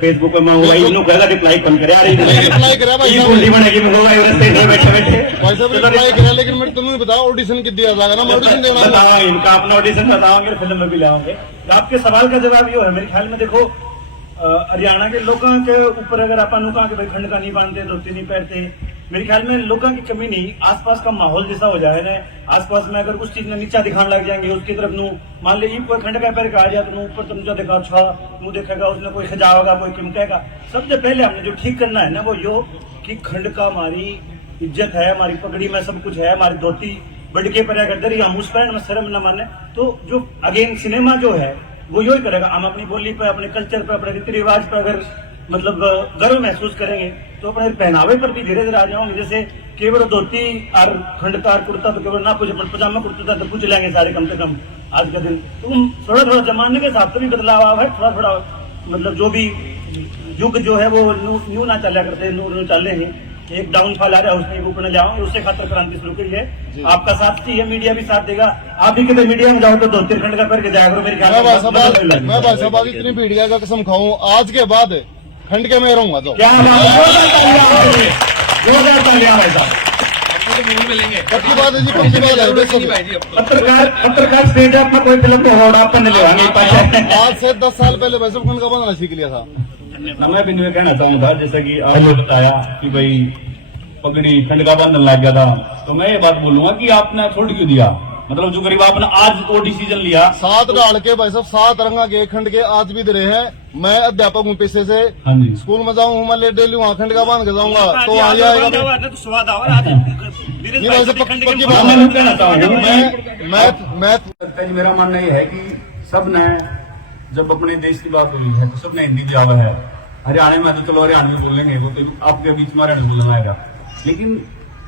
फेसबुक पे, मैं वही इन्हों कहेगा रिप्लाई कौन करे यार, रिप्लाई करा भाई ये साहब। बोली बनेगी मैं होगा बैठे बैठे भाई साहब रिप्लाई करा, लेकिन मैं तुम्हें बताओ ऑडिशन कितना दिया जाएगा ना, मैं ऑडिशन देना है। बताओ इनका अपना ऑडिशन बताओगे, फिल्म में भी लाओगे। आपके सवाल का जवाब ये है मेरे ख्याल में। देखो हरियाणा के लोगों के ऊपर अगर अपन कहा कि भाई खंड का नहीं बांधते, धोती नहीं पहनते, मेरे ख्याल में लोगों की कमी नहीं, आसपास का माहौल जैसा हो जाए ना, आसपास में अगर कुछ चीज ने नीचा दिखाने लग जाएंगे उसकी तरफ नू, मान लीजिए कोई खंड का पैर कहा जाए तो ऊपर तुम जो देखा अच्छा मुंह देखेगा, उसने कोई सजाओगा कोई किमकेगा। सबसे पहले हमने जो ठीक करना है ना वो यो कि खंड का हमारी इज्जत है, हमारी पगड़ी में सब कुछ है, हमारी धोती बढ़ के पर अगर हम उस पैर में शर्म न माने तो जो अगेन सिनेमा जो है वो यो ही करेगा। हम अपनी बोली पे, अपने कल्चर पे, अपने रीति रिवाज पे अगर मतलब गर्व महसूस करेंगे तो अपने पहनावे पर भी धीरे धीरे आ जाओगे। जैसे केवल धोती और खंडकार कुर्ता तो केवल ना पूछे, पर पजामा कुर्ता तो पूछ लेंगे सारे कम से कम आज के दिन। तुम थोड़ा थोड़ा जमाने के हिसाब से भी बदलाव आवा है, थोड़ा थोड़ा मतलब जो भी युग जो है वो न्यू ना चला करते, न्यू चल रहे हैं। एक डाउनफॉल आ रहा है उसमें ऊपर ले आओ, उससे खातर क्रांति शुरू करी है। आपका साथ चाहिए, मीडिया भी साथ देगा। आप भी कितने मीडिया में जाओ तो धोती खंड का पैर के जाया करो मेरे ख्याल मैं भाई साहब आज इतनी भीड़िया का कसम खाऊं, आज के बाद खंड के में रहूंगा तो क्या जोरदार तालियां भाई साहब। पक्की बात है जी, पक्की बात है बिल्कुल। पत्रकार स्टेज पर कोई फिल्म तो होड़ा अपन ले आज से 10 साल पहले वैसे खंड का बनाना सीख लिया था। मैं भी नहीं कहना चाहूंगा, जैसा कि आपने बताया कि भाई पगड़ी खंड का बंधन लग गया था, तो मैं ये बात बोलूंगा कि आपने छोड़ क्यों दिया? मतलब जो गरीब आपने आज वो डिसीजन लिया, 7 डाल के भाई साहब 7 रंगा के खंड के आज भी दे रहे हैं। मैं अध्यापक हूँ पेशे से, हाँ जी, स्कूल में जाऊँ मैं ले डेली वहाँ खंड का बांध के जाऊंगा तो वहाँ आएगा तो स्वाद आवा। नहीं भाई साहब पक्की बात मैं है। नहीं कहना चाहूंगा। मैं लगता है जी, मेरा मानना ये है कि सब ने जब अपने देश की बात हुई है तो सबने हिंदी दिया हुआ है। हरियाणा में तो चलो हरियाणवी बोलेंगे, वो तो आपके बीच में हरियाणवी बोलना आएगा, लेकिन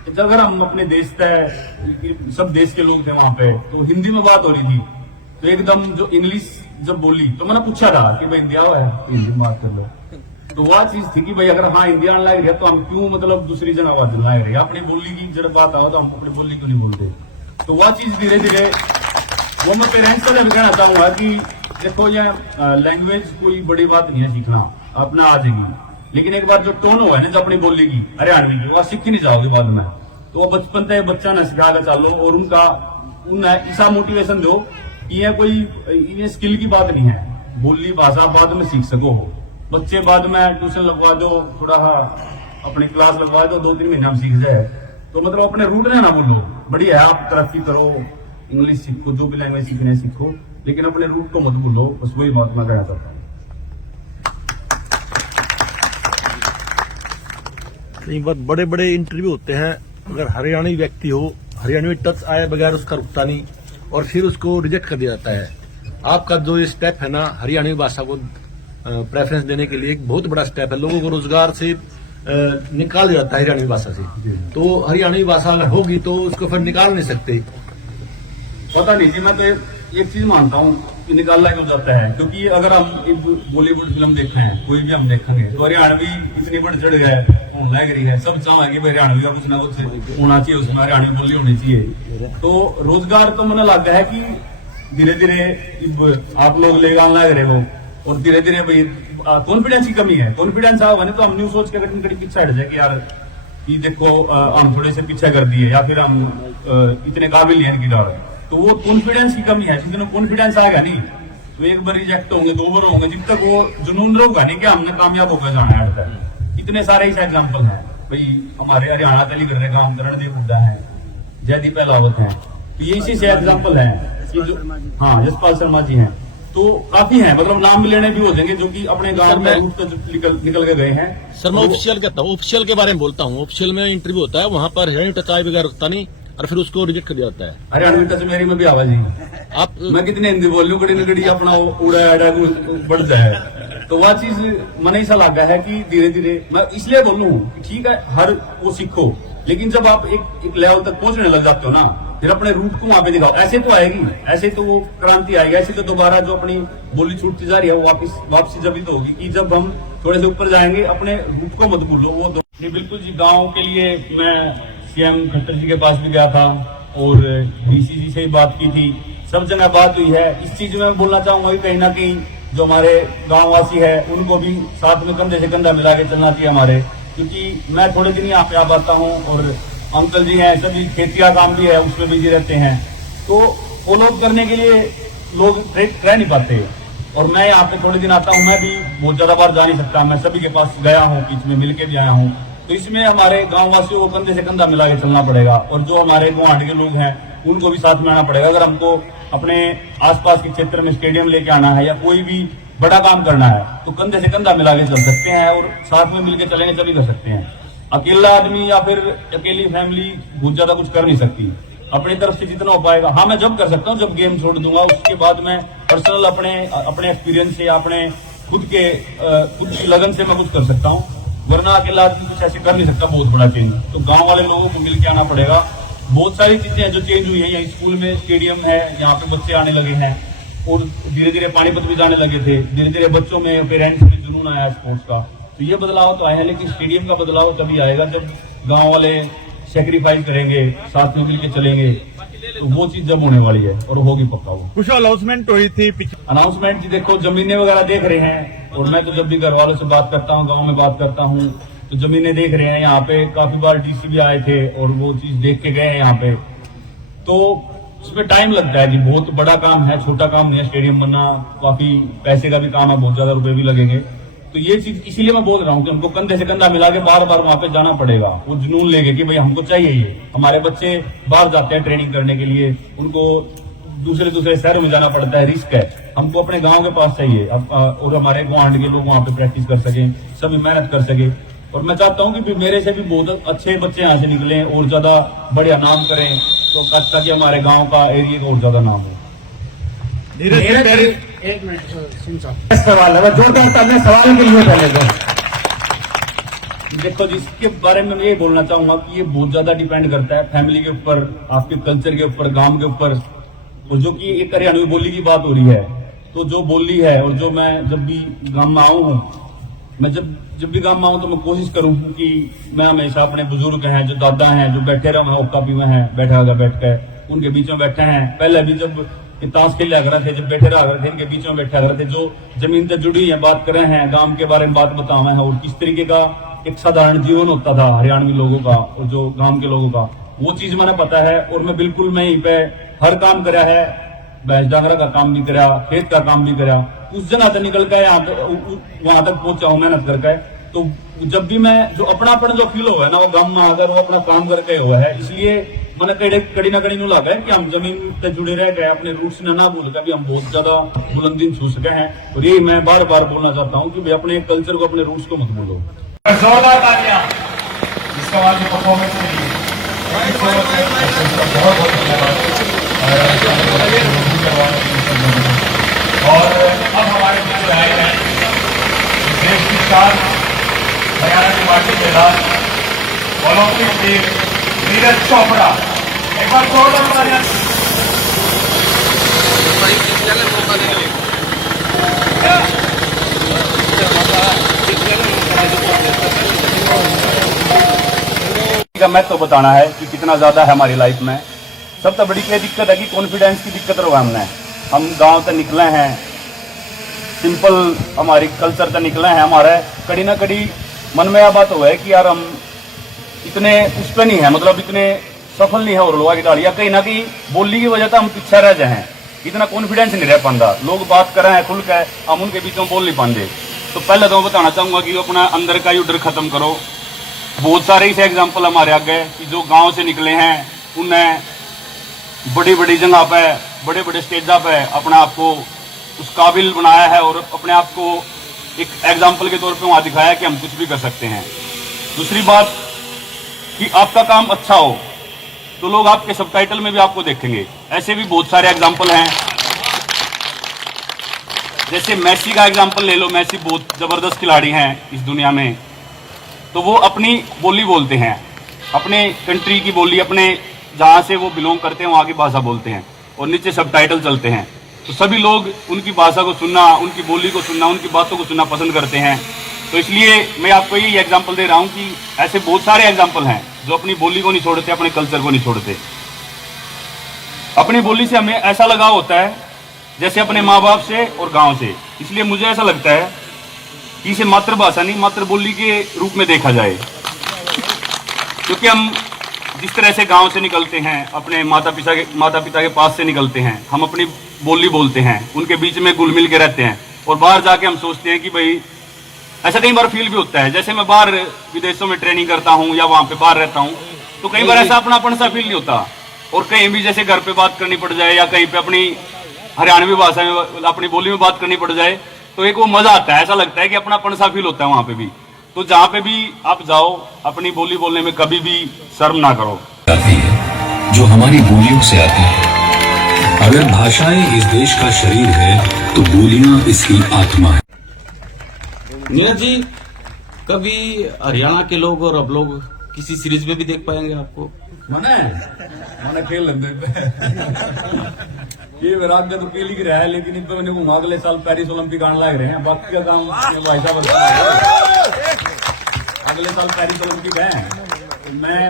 जब अगर हम अपने देश तय सब देश के लोग थे वहां पे तो हिंदी में बात हो रही थी, तो एकदम जो इंग्लिश जब बोली तो मैंने पूछा था कि भाई हिंदी आओ है, हिंदी में बात कर लो। तो वह चीज थी कि भाई अगर हाँ हिंदी आने लग रही है तो हम क्यों मतलब दूसरी जन आवाज लग रही है, अपनी बोली की जब बात आओ तो हम अपनी बोली क्यों नहीं बोलते। तो वह चीज धीरे धीरे वो मैं पेरेंट्स का भी कहना चाहूंगा कि देखो ये लैंग्वेज कोई बड़ी बात नहीं है सीखना, अपना आ जाएगी, लेकिन एक बार जो टोन हुआ है ना जो अपनी बोली की हरियाणवी की, वह सीख ही नहीं जाओगे बाद में। तो वो बचपन से बच्चा ने सिखा के चलो और उन्हें ऐसा मोटिवेशन दो कि यह कोई ये स्किल की बात नहीं है, बोली भाषा बाद में सीख सको हो। बच्चे बाद में ट्यूशन लगवा दो, थोड़ा अपनी क्लास लगवा दो, 2-3 महीने में सीख जाए, तो मतलब अपने रूट ने ना बोलो, बढ़िया है आप तरक्की करो, इंग्लिश सीखो, जो भी लैंग्वेज सीखने सीखो, लेकिन अपने रूट को मत भूलो। बस वही बात मैं कहना चाहता हूँ। कई बार बड़े बड़े इंटरव्यू होते हैं, अगर हरियाणवी व्यक्ति हो, हरियाणवी टच आए बगैर उसका रुकता नहीं और फिर उसको रिजेक्ट कर दिया जाता है। आपका जो ये स्टेप है ना, हरियाणवी भाषा को प्रेफरेंस देने के लिए एक बहुत बड़ा स्टेप है, लोगों को रोजगार से निकाल दिया जाता है हरियाणवी भाषा से। तो हरियाणवी भाषा अगर होगी तो उसको फिर निकाल नहीं सकते। पता नहीं जी, मैं तो एक चीज मानता हूँ कि निकालना क्यों जाता है, क्योंकि अगर हम बॉलीवुड फिल्म देखे हैं, कोई भी हम देखेंगे तो हरियाणवी इतनी बढ़ चढ़ गया होने लग रही है, सब चाहेंगे भाई हरियाणवी का कुछ ना कुछ होना चाहिए, उसमें हरियाणवी बोली होनी चाहिए। तो रोजगार तो मैंने लगा है कि धीरे धीरे आप लोग ले आने लग रहे हो, और धीरे धीरे भाई कॉन्फिडेंस की कमी है। कॉन्फिडेंस आओगे ना तो हम न्यू सोच के कड़ी पीछे हट जाए कि यार ये देखो हम थोड़े से पीछे कर दिए, या फिर हम इतने काबिल हैं इनकी डर, तो वो कॉन्फिडेंस की कमी है। जितने कॉन्फिडेंस आएगा नहीं तो एक बार रिजेक्ट होंगे, 2 बार होंगे, जब तक वो जुनून रहेगा नहीं कि हमने कामयाब होकर जाना है। इतने सारे ऐसे एग्जाम्पल हैं भाई, हमारे हरियाणा तलीगढ़ में काम रणदीप हुड्डा है, जयदीप पहलावत है, तो ये इसी से एग्जाम्पल है कि जो हाँ यशपाल शर्मा जी हैं, तो काफी हैं, मतलब नाम भी लेने भी हो जाएंगे जो कि अपने गांव में रूट तो निकल के गए हैं। सर मैं ऑफिशियल कहता हूँ, ऑफिशियल के बारे में बोलता हूँ। ऑफिशियल में इंटरव्यू होता है, वहाँ पर हरियाणवी टच आए बगैर रुकता नहीं और फिर उसको रिजेक्ट कर दिया जाता है। हरियाणवी टच मेरी में भी आवाज नहीं, आप मैं कितने हिंदी बोल लूँ, कड़ी न कड़ी अपना उड़ा बढ़ जाए। तो वह चीज मैंने ऐसा लगा है कि धीरे धीरे मैं इसलिए बोलूँ ठीक है हर वो सीखो, लेकिन जब आप एक लेवल तक पहुंचने लग जाते हो ना, फिर अपने रूट को वहां पे दिखाओ। ऐसे तो आएगी, ऐसे तो वो क्रांति आएगी, ऐसे तो दोबारा जो अपनी बोली छूटती जा रही है वो वापसी जब ही तो होगी कि जब हम थोड़े से ऊपर जाएंगे। अपने रूट को मत भूलो। वो नहीं बिल्कुल जी, गाँव के लिए मैं सीएम खट्टर जी के पास भी गया था, और डीसीसी से भी बात की थी, सब जगह बात हुई है। इस चीज में मैं बोलना चाहूंगा कि कहीं ना कहीं जो हमारे गांव वासी है उनको भी साथ में कंधे से कंधा मिला के चलना चाहिए हमारे, क्योंकि मैं थोड़े दिन यहाँ पे आ पाता हूँ और अंकल जी हैं सभी खेती का काम भी है उसमें बिजी रहते हैं, तो फॉलो अप करने के लिए लोग रह नहीं पाते। और मैं यहाँ पे थोड़े दिन आता हूँ, मैं भी बहुत ज्यादा बार जा नहीं सकता, मैं सभी के पास गया हूँ, बीच में मिलके भी आया हूँ। तो इसमें हमारे गांव वासियों को कंधे से कंधा मिला के चलना पड़ेगा और जो हमारे गुवाहाटी के लोग हैं उनको भी साथ में आना पड़ेगा। अगर हमको अपने आसपास के क्षेत्र में स्टेडियम लेके आना है या कोई भी बड़ा काम करना है तो कंधे से कंधा मिला के चल सकते हैं और साथ में मिलकर चलेंगे तभी कर सकते हैं। अकेला आदमी या फिर अकेली फैमिली बहुत ज्यादा कुछ कर नहीं सकती, अपनी तरफ से जितना हो पाएगा। हाँ, मैं जब कर सकता हूँ जब गेम छोड़ दूंगा, उसके बाद मैं पर्सनल अपने एक्सपीरियंस से या अपने खुद की लगन से मैं कुछ कर सकता हूँ, वरना अकेला आदमी कुछ ऐसे कर नहीं सकता बहुत बड़ा चेंज। तो गांव वाले लोगों को मिलकर आना पड़ेगा। बहुत सारी चीजें हैं जो चेंज हुई है, यहाँ स्कूल में स्टेडियम है, यहाँ पे बच्चे आने लगे हैं और धीरे धीरे पानीपत भी जाने लगे थे, धीरे धीरे बच्चों में पेरेंट्स में जुनून आया स्पोर्ट्स का। तो ये बदलाव तो आए हैं, लेकिन स्टेडियम का बदलाव तभी आएगा जब गांव वाले सेक्रीफाइस करेंगे, साथ में मिलकर चलेंगे, तो वो चीज जब होने वाली है और होगी पक्का। वो कुछ अनाउंसमेंट हुई थी, अनाउंसमेंट जी देखो, जमीनें वगैरह देख रहे हैं और मैं तो जब भी घर वालों से बात करता हूँ, गाँव में बात करता हूँ, तो जमीनें देख रहे हैं। यहाँ पे काफी बार डीसी भी आए थे और वो चीज देख के गए हैं यहाँ पे। तो उसमें टाइम लगता है जी, बहुत बड़ा काम है, छोटा काम नहीं है। स्टेडियम बनना काफी पैसे का भी काम है, बहुत ज्यादा रुपए भी लगेंगे। तो ये चीज इसीलिए मैं बोल रहा हूँ कि हमको कंधे से कंधा मिला के बार बार वहां पे जाना पड़ेगा, वो जुनून लेके कि भाई हमको चाहिए ये। हमारे बच्चे बाहर जाते हैं ट्रेनिंग करने के लिए, उनको दूसरे शहर में जाना पड़ता है, रिस्क है। हमको अपने गांव के पास चाहिए और हमारे गुवाहाटी के लोग वहां पे प्रैक्टिस कर सके, सभी मेहनत कर सके। और मैं चाहता हूं कि मेरे से भी बहुत अच्छे बच्चे यहाँ से निकले और ज्यादा बढ़िया नाम करें, तो ताकि हमारे गांव का एरिया का और ज्यादा नाम हो। एक मिनट सवाल है, जो मैं सवाल के लिए पहले देखो, जिसके बारे में मैं ये बोलना चाहूंगा कि ये बहुत ज्यादा डिपेंड करता है फैमिली के ऊपर, आपके कल्चर के ऊपर, गांव के ऊपर। और जो कि एक हरियाणवी बोली की बात हो रही है, तो जो बोली है और जो मैं जब भी गांव में आऊं हूं, मैं जब भी गांव में आऊं तो मैं कोशिश करूं कि मैं हमेशा अपने बुजुर्ग हैं, जो दादा हैं, जो बैठे रहे हैं ओक्का पी में हैं, बैठ कर उनके बीच में बैठे हैं। पहले भी जब ताश खेला कर रहे थे, जब बैठे रहा करते थे, इनके बीच में बैठा करते थे, जो जमीन से जुड़ी है, बात कर रहे हैं, गांव के बारे में बात बतावे हैं और किस तरीके का एक साधारण जीवन होता था हरियाणवी लोगों का और जो गांव के लोगों का, वो चीज मैंने पता है। और मैं बिल्कुल मैं यहीं पे हर काम करा है, भैंस डांगरा का काम भी करा, खेत का काम भी करा, उस जगह से निकल कर वहां तक पहुंचा हूं मेहनत करके। तो जब भी मैं जो अपनापन जो फील हुआ है ना, वो गांव में आकर वो अपना काम करके हुआ है। इसलिए मैंने कड़ी ना कड़ी नु लगा है कि हम जमीन से जुड़े रह गए, अपने रूट्स ने ना भूल कर भी हम बहुत ज्यादा बुलंदी छू सके हैं। और यही मैं बार बार बोलना चाहता हूँ कि भाई अपने कल्चर को, अपने रूट्स को मत भूलो। जोरदार तालियां इस सवाल की परफॉर्मेंस के लिए। और अब हमारे बीच आए हैं देश की शान, हरियाणा की माटी के लाल, ओलंपिक टीम नीरज चोपड़ा। एक बार जोरदार तालियां। का महत्व तो बताना है कि कितना ज्यादा है हमारी लाइफ में। सबसे बड़ी क्या दिक्कत है कि कॉन्फिडेंस की दिक्कत रहा हमने। हम गांव से निकले हैं, सिंपल हमारी कल्चर से निकले हैं, हमारे कड़ी ना कड़ी मन में यह बात हुआ है कि यार हम इतने उस पर नहीं है, मतलब इतने सफल नहीं है और लोगों की तालियां कहीं ना कहीं बोली की वजह से हम पीछे रह जाए हैं, इतना कॉन्फिडेंस नहीं रह पाता। लोग बात कर रहे हैं खुल के, हम उनके बीच में बोल नहीं पाते। तो पहले तो मैं बताना चाहूंगा कि अपना अंदर का डर खत्म करो। बहुत सारे ऐसे एग्जाम्पल हमारे आगे कि जो गांव से निकले हैं, उन्हें बड़ी बड़ी जगह पे, बड़े बड़े स्टेजा पे अपने आप को उस काबिल बनाया है और अपने आप को एक एग्जाम्पल के तौर पे वहां दिखाया कि हम कुछ भी कर सकते हैं। दूसरी बात कि आपका काम अच्छा हो तो लोग आपके सबटाइटल में भी आपको देखेंगे। ऐसे भी बहुत सारे एग्जाम्पल हैं, जैसे मेसी का एग्जाम्पल ले लो। मेसी बहुत जबरदस्त खिलाड़ी हैं इस दुनिया में, तो वो अपनी बोली बोलते हैं, अपने कंट्री की बोली, अपने जहां से वो बिलोंग करते हैं वहां की भाषा बोलते हैं और नीचे सबटाइटल चलते हैं। तो सभी लोग उनकी भाषा को सुनना, उनकी बोली को सुनना, उनकी बातों को सुनना पसंद करते हैं। तो इसलिए मैं आपको यही एग्जाम्पल दे रहा हूं कि ऐसे बहुत सारे एग्जाम्पल हैं जो अपनी बोली को नहीं छोड़ते, अपने कल्चर को नहीं छोड़ते। अपनी बोली से हमें ऐसा लगाव होता है जैसे अपने माँ बाप से और गांव से। इसलिए मुझे ऐसा लगता है कि इसे मातृभाषा नहीं मातृबोली के रूप में देखा जाए, क्योंकि हम जिस तरह से गांव से निकलते हैं, अपने माता पिता के पास से निकलते हैं, हम अपनी बोली बोलते हैं, उनके बीच में घुल मिल के रहते हैं, और बाहर जाके हम सोचते हैं कि भाई ऐसा कई बार फील भी होता है, जैसे मैं बाहर विदेशों में ट्रेनिंग करता हूँ या वहां पे बाहर रहता हूँ, तो कई बार ऐसा अपनापन सा फील नहीं होता। और कहीं भी जैसे घर पे बात करनी पड़ जाए या कहीं पे अपनी हरियाणवी भाषा में अपनी बोली में बात करनी पड़ जाए, तो एक वो मजा आता है, ऐसा लगता है कि अपनापन सा फील होता है वहां पे भी। तो जहाँ पे भी आप जाओ, अपनी बोली बोलने में कभी भी शर्म ना करो। आती है जो हमारी बोलियों से आती है। अगर भाषाएं इस देश का शरीर है तो बोलियां इसकी आत्मा है। नीरज जी, कभी हरियाणा के लोग और अब लोग किसी सीरीज में भी देख पाएंगे आपको? मैंने खेल लेंगे ये विराट तो खेल ही रहा है, लेकिन इन तो मैंने अगले साल पेरिस ओलंपिक आने लग रहे हैं। बाकी का काम भाई साहब अगले साल पेरिस ओलंपिक है। तो मैं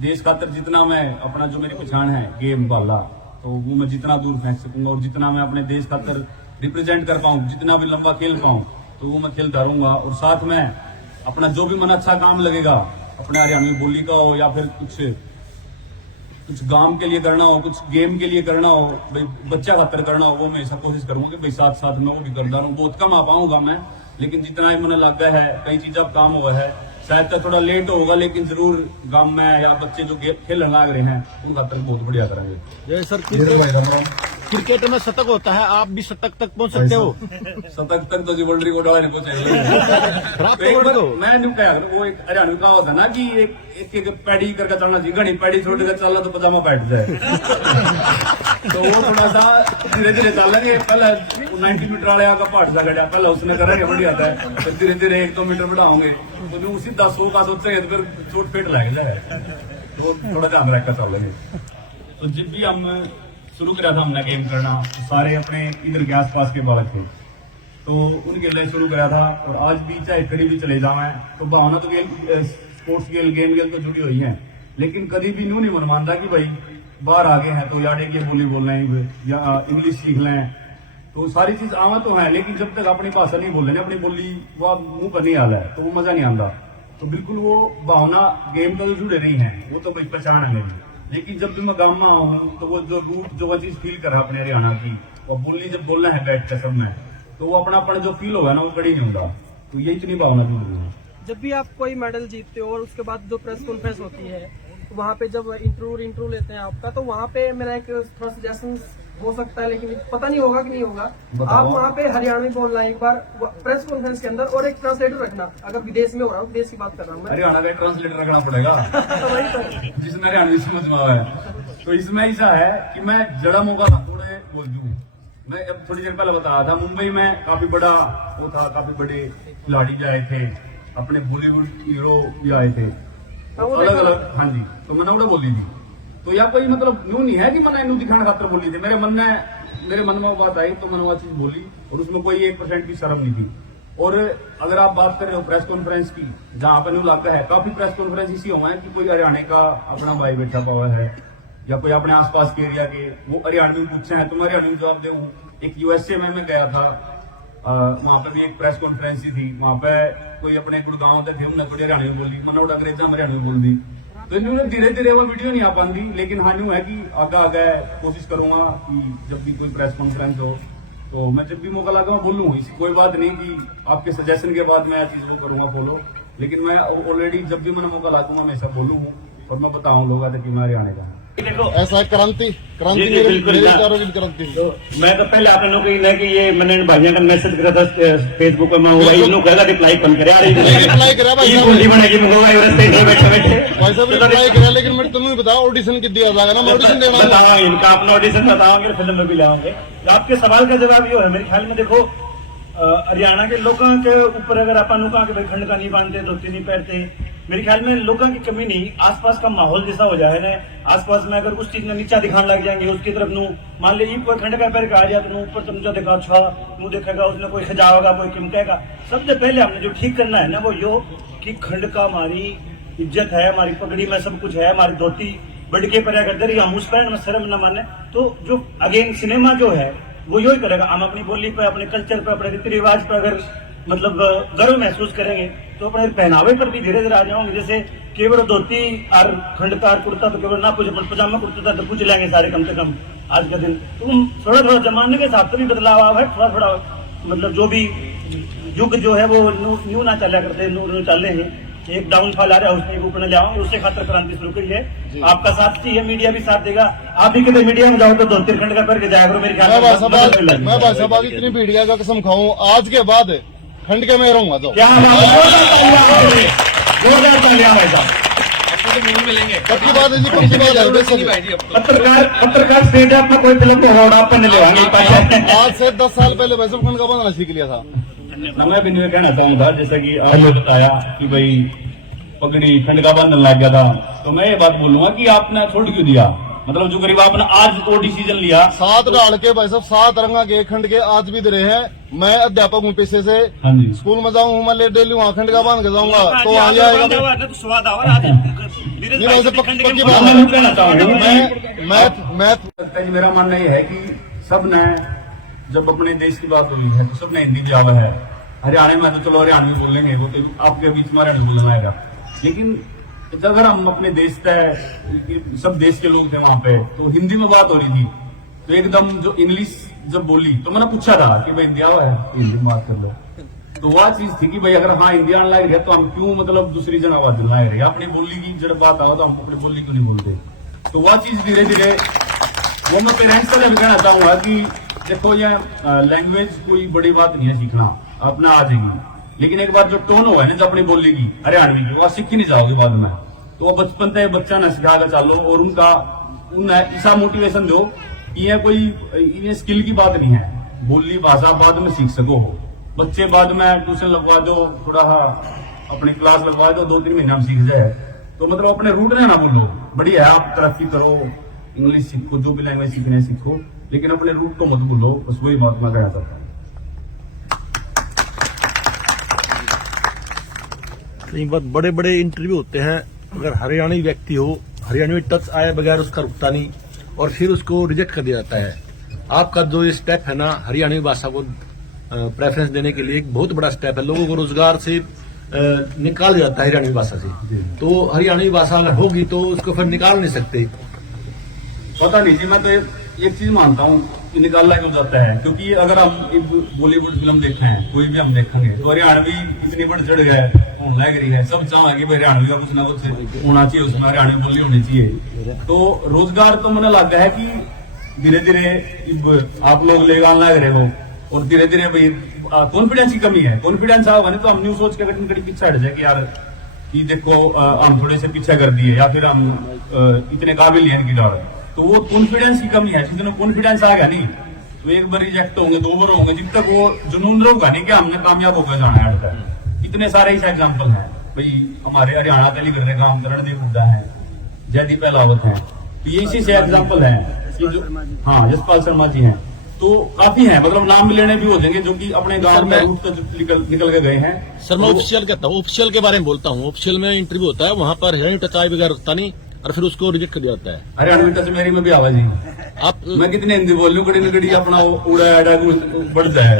देश खातर जितना मैं अपना जो मेरी पहचान है गेम वाला, तो वो मैं जितना दूर फेंक सकूंगा और जितना मैं अपने देश खातर रिप्रेजेंट कर पाऊँ, जितना भी लंबा खेल पाऊँ, तो वो मैं खेलता रहूंगा। और साथ में अपना जो भी मन अच्छा काम लगेगा, अपने हरियाणवी बोली का हो या फिर कुछ गांव के लिए करना हो, कुछ गेम के लिए करना हो, भाई बच्चा खातर करना हो, वो मैं ऐसा कोशिश करूंगा कि भाई साथ साथ में वो भी करता रहूं। बहुत कम आ पाऊंगा मैं, लेकिन जितना ही मैंने लगा है, कई चीजें अब काम हुआ है, शायद तक थोड़ा लेट होगा, लेकिन जरूर गांव में या बच्चे जो खेलने लग रहे हैं उन खातर बहुत बढ़िया करेंगे। जय सर, क्रिकेट में शतक होता है, आप भी शतक तक पहुंच सकते हो। शतक तक तो जी वर्ल्ड रिकॉर्ड वाले नहीं पहुंचे। मैं नहीं कहा वो एक हरियाणवी कहावत है ना कि एक पैडी करके चलना चाहिए, घनी पैडी छोड़ कर चलना तो पजामा बैठ जाए। तो वो थोड़ा सा धीरे धीरे चलेंगे। पहले 90 मीटर वाले आकर पहाड़ जा गया, पहले उसने करेंगे बढ़िया था, फिर धीरे धीरे 1-2 मीटर बढ़ाओगे तो जो उसी 10 का सोचेंगे तो फिर चोट पेट लग जाए। तो थोड़ा ध्यान रखकर चलेंगे। तो जब भी हम शुरू करा था हमने गेम करना, सारे अपने इधर के आसपास के बालक थे, तो उनके लिए शुरू करा था। और आज भी चाहे कहीं भी चले जाए तो भावना तो स्पोर्ट्स गेम तो जुड़ी हुई है, लेकिन कभी भी यूं नहीं मन मानता कि भाई बाहर आ गए हैं तो यार ये बोली बोल रहे हैं या इंग्लिश सीख लें। तो सारी चीज आवा तो है, लेकिन जब तक अपनी भाषा नहीं बोल रहे, अपनी बोली वो मुंह पर नहीं आ रहा है तो वो मजा नहीं आता। तो बिल्कुल वो भावना गेम तो जुड़े रही है, वो तो भाई पहचान है मेरी। लेकिन जब भी मैं गाँव में हूँ तो वो जो रूट जो वो चीज फील कर रहा अपने हरियाणा की, वो बोली जब बोलना है बैठ कर सब में, तो वो अपनापन जो फील होगा ना वो कड़ी नहीं होगा। तो यही इतनी भावना जुड़ रही है। जब भी आप कोई मेडल जीतते हो और उसके बाद जो प्रेस कॉन्फ्रेंस होती है, तो वहाँ पे जब इंटरव्यू लेते हैं आपका, तो वहाँ पे मेरा एक थोड़ा सजेशन हो सकता है, लेकिन पता नहीं होगा कि नहीं होगा। आप वहाँ पे हरियाणवी बोलना एक बार प्रेस कॉन्फ्रेंस के अंदर, और एक ट्रांसलेटर रखना। अगर विदेश में हो रहा हूँ, विदेश की बात कर रहा हूँ, हरियाणा का ट्रांसलेटर रखना पड़ेगा जिसमें हरियाणवी समझ में आया। तो इसमें ऐसा है कि मैं जड़ा मौका था थोड़े बोल दूं। मैं अब थोड़ी देर पहले बताया था, मुंबई में काफी बड़ा वो था, काफी बड़े खिलाड़ी भी आए थे, अपने बॉलीवुड हीरो भी आए थे अलग अलग। हाँ जी, तो मैंने उड़ा बोली थी। तो या कोई मतलब यूं नहीं है कि मैंने इन्हू दिखाने खातर बोली थी, मेरे मन में वो बात आई तो मैंने वो चीज बोली, और उसमें कोई 1% भी शर्म नहीं थी। और अगर आप बात कर रहे हो प्रेस कॉन्फ्रेंस की, जहां पर न्यू लगा है, काफी प्रेस कॉन्फ्रेंस इसी हुआ है कि कोई हरियाणा का अपना भाई बैठा हुआ है या कोई अपने आसपास के एरिया के, वो हरियाणवी पूछे हैं तो मैं हरियाणवी जवाब दे। एक यूएसए में मैं गया था, वहां पे भी एक प्रेस कॉन्फ्रेंस ही थी, वहां पे कोई अपने गुड़गांव थे, हमने थोड़ी हरियाणवी बोल दी, मैंने अंग्रेजा में हरियाणवी बोल दी। तो इन्होंने धीरे धीरे वो वीडियो नहीं आ पाती, लेकिन हाँ यूं है कि आगे कोशिश करूंगा कि जब भी कोई प्रेस कॉन्फ्रेंस हो तो मैं जब भी मौका लगा मैं बोलूँ। इसी कोई बात नहीं कि आपके सजेशन के बाद मैं चीज वो करूंगा फॉलो, लेकिन मैं ऑलरेडी जब भी मैंने मौका लागूंगा मैं ऐसा बोलूँ और मैं बताऊँ लोगों कि मैं हरियाणा का हूँ। देखो ऐसा क्रांति मेरे क्रांति। तो मैं तो पहले आपने लोग कही ना कि ये मैंने भाइयों का मैसेज करा था फेसबुक पर, मैं वही लोग कहता रिप्लाई कम करे रिप्लाई करा भाई ये बोली बनेगी मंगवा बैठे भाई साहब रिप्लाई करा, लेकिन मैं तुम्हें बताओ ऑडिशन कितनी आ जाएगा ना, मैं ऑडिशन देना बताओ इनका अपना ऑडिशन बताओगे, फिल्म में भी लाओगे। तो आपके सवाल का जवाब ये है मेरे ख्याल में। देखो हरियाणा के लोगों के ऊपर अगर अपन कहा कि भाई खंड का नहीं बांधते, धोती नहीं पहनते, मेरे ख्याल में लोगों की कमी नहीं, आसपास का माहौल जैसा हो जाए ना, आसपास में अगर उस चीज में नीचा दिखाने लग जाएंगे उसकी तरफ नू, मान लीजिए कोई खंड का पैर आ जाए तो ऊपर चमचा दिखा, अच्छा मुंह देखेगा, उसने कोई सजाओगा, कोई किमकेगा। सबसे पहले हमने जो ठीक करना है ना वो यो कि खंड का हमारी इज्जत है, हमारी पगड़ी में सब कुछ है, हमारी धोती बढ़ के पर्या करते रही, हम उस पर शर्म न माने। तो जो अगेन सिनेमा जो है वो यही करेगा, हम अपनी बोली पे, अपने कल्चर पे, अपने रीति रिवाज पे अगर मतलब गर्व महसूस करेंगे तो अपने पहनावे पर भी धीरे धीरे आ जाओगे। जैसे केवल धोती और खंडकार कुर्ता तो केवल ना पूछे, पजामा कुर्ता तो पूछ लेंगे सारे कम से कम आज के दिन। तो थोड़ा थोड़ा जमाने के हिसाब से भी बदलाव आवा है, थोड़ा थोड़ा मतलब जो भी युग जो है वो न्यू ना चला करते, न्यू चल रहे हैं। एक डाउनफॉल आ रहा है, उसमें ऊपर ले आओ, उससे खातर क्रांति शुरू हुई है। आपका साथ चाहिए, मीडिया भी साथ देगा। आप भी कितने मीडिया में जाओ तो धोती खंड का पैर के जाया करो, मेरे ख्याल मैं भाई साहब इतनी भीड़ का कसम खाऊं, आज के बाद खंड के में रहूंगा। तो क्या पक्की बात है जी, पक्की बात है। पत्रकार स्टेज आपका कोई फिल्म तो होगा, आप पढ़ने लेवाएंगे। आज से 10 साल पहले वैसे खंड का बनाना सीख लिया था। मैं भी नहीं कहना चाहूंगा, जैसा कि आपने बताया कि भाई पगड़ी खंड का बंधन लग गया था, तो मैं ये बात बोलूंगा कि आपने छोड़ क्यों दिया? मतलब जो गरीब आपने आज वो डिसीजन लिया, 7 डाल के भाई साहब 7 रंगा के खंड के आज भी दे रहे हैं। मैं अध्यापक हूँ पेशे से, हाँ जी, स्कूल में जाऊँ मैं डेली वहाँ खंड का बांध के जाऊंगा तो वहाँ आएगा। पक्की बात मैं नहीं कहना चाहूंगा। मैं मेरा मानना ये है कि सब ने जब अपने देश की बात हुई है तो सबने हिंदी भी आवा है। हरियाणा में तो चलो हरियाणवी बोलेंगे, वो तो आपके बीच में हरियाणवी बोलना आएगा। लेकिन अगर हम अपने देश तय सब देश के लोग थे वहां पे, तो हिंदी में बात हो रही थी, तो एकदम जो इंग्लिश जब बोली तो मैंने पूछा था कि भाई हिंदी आवा है, हिंदी में बात कर लो। तो वह चीज थी कि भाई अगर हाँ हिंदी आने लग रही है तो हम क्यों मतलब दूसरी जन आवाज दिलना है, अपनी बोली की जब बात आओ तो हम अपनी बोली क्यों नहीं बोलते। तो वह चीज धीरे धीरे वो मैं पेरेंट्स से भी कहना चाहूंगा कि देखो ये लैंग्वेज कोई बड़ी बात नहीं है, सीखना अपना आ जाएगी। लेकिन एक बार जो टोन हो है ना जो अपनी बोली की हरियाणवी की, वो सीख ही नहीं जाओगे बाद में। तो वो बचपन से बच्चा न सिखा कर चालो और उन्हें ऐसा मोटिवेशन दो कि यह कोई ये स्किल की बात नहीं है, बोली भाषा बाद में सीख सको हो। बच्चे बाद में ट्यूशन लगवा दो, थोड़ा अपनी क्लास लगवा दो, 2-3 महीने में सीख जाए। तो मतलब अपने रूट में ना बोलो, बढ़िया है आप तरक्की करो, इंग्लिश सीखो, जो भी लैंग्वेज सीखने सीखो, लेकिन अपने रूट को मत भूलो। बस वही बात मैं कहना चाहता हूँ। कई बार बड़े बड़े इंटरव्यू होते हैं, अगर हरियाणवी व्यक्ति हो, हरियाणवी टच आए बगैर उसका रुकता नहीं और फिर उसको रिजेक्ट कर दिया जाता है। आपका जो ये स्टेप है ना, हरियाणवी भाषा को प्रेफरेंस देने के लिए एक बहुत बड़ा स्टेप है। लोगों को रोजगार से निकाल दिया जाता है हरियाणवी भाषा से। तो हरियाणवी भाषा अगर होगी तो उसको फिर निकाल नहीं सकते। पता नहीं जी, मैं तो एक चीज मानता हूँ कि निकालना क्यों जाता है, क्योंकि अगर हम बॉलीवुड फिल्म देखे हैं, कोई भी हम देखेंगे तो हरियाणवी इतनी बढ़ चढ़ गया होने लग रही है। सब चाहेंगे भाई हरियाणवी का कुछ ना कुछ होना चाहिए, उसमें हरियाणवी बोली होनी चाहिए। तो रोजगार तो मुझे लगता है कि धीरे धीरे आप लोग ले लग रहे हो और धीरे धीरे भाई कॉन्फिडेंस की कमी है। कॉन्फिडेंस आओगे ना तो हम न्यू सोच के अगर कड़ी पीछे हट जाए कि यार कि देखो हम थोड़े से पीछे कर दिए या फिर हम इतने काबिल हैं इनकी डर, तो वो कॉन्फिडेंस की कमी है। जिस दिन कॉन्फिडेंस आ गया नहीं तो एक बार रिजेक्ट होंगे, 2 बार होंगे, जब तक वो जुनून रहेगा नहीं कि हमने कामयाब होकर जाना है अटका। इतने सारे ऐसे एग्जाम्पल हैं भाई, हमारे हरियाणा तली कर रहे काम रणदीप हुड्डा है, जयदीप अहलावत है, तो ये इसी से एग्जाम्पल है। हाँ, यशपाल शर्मा जी हैं, तो काफी है, मतलब नाम भी लेने भी हो जाएंगे जो कि अपने गांव में रूट तक निकल के गए हैं। सर मैं ऑफिशियल कहता हूँ, ऑफिशियल के बारे में बोलता हूँ। ऑफिशियल में इंटरव्यू होता है, वहाँ पर हरियाणवी टच आए बगैर रुकता नहीं और फिर उसको रिजेक्ट कर दिया जाता है। हरियाणवी टच मेरी में भी आवाज ही आप मैं कितने हिंदी बोल लूं, कड़ी न कड़ी अपना उड़ा अड़ा बढ़ जाए।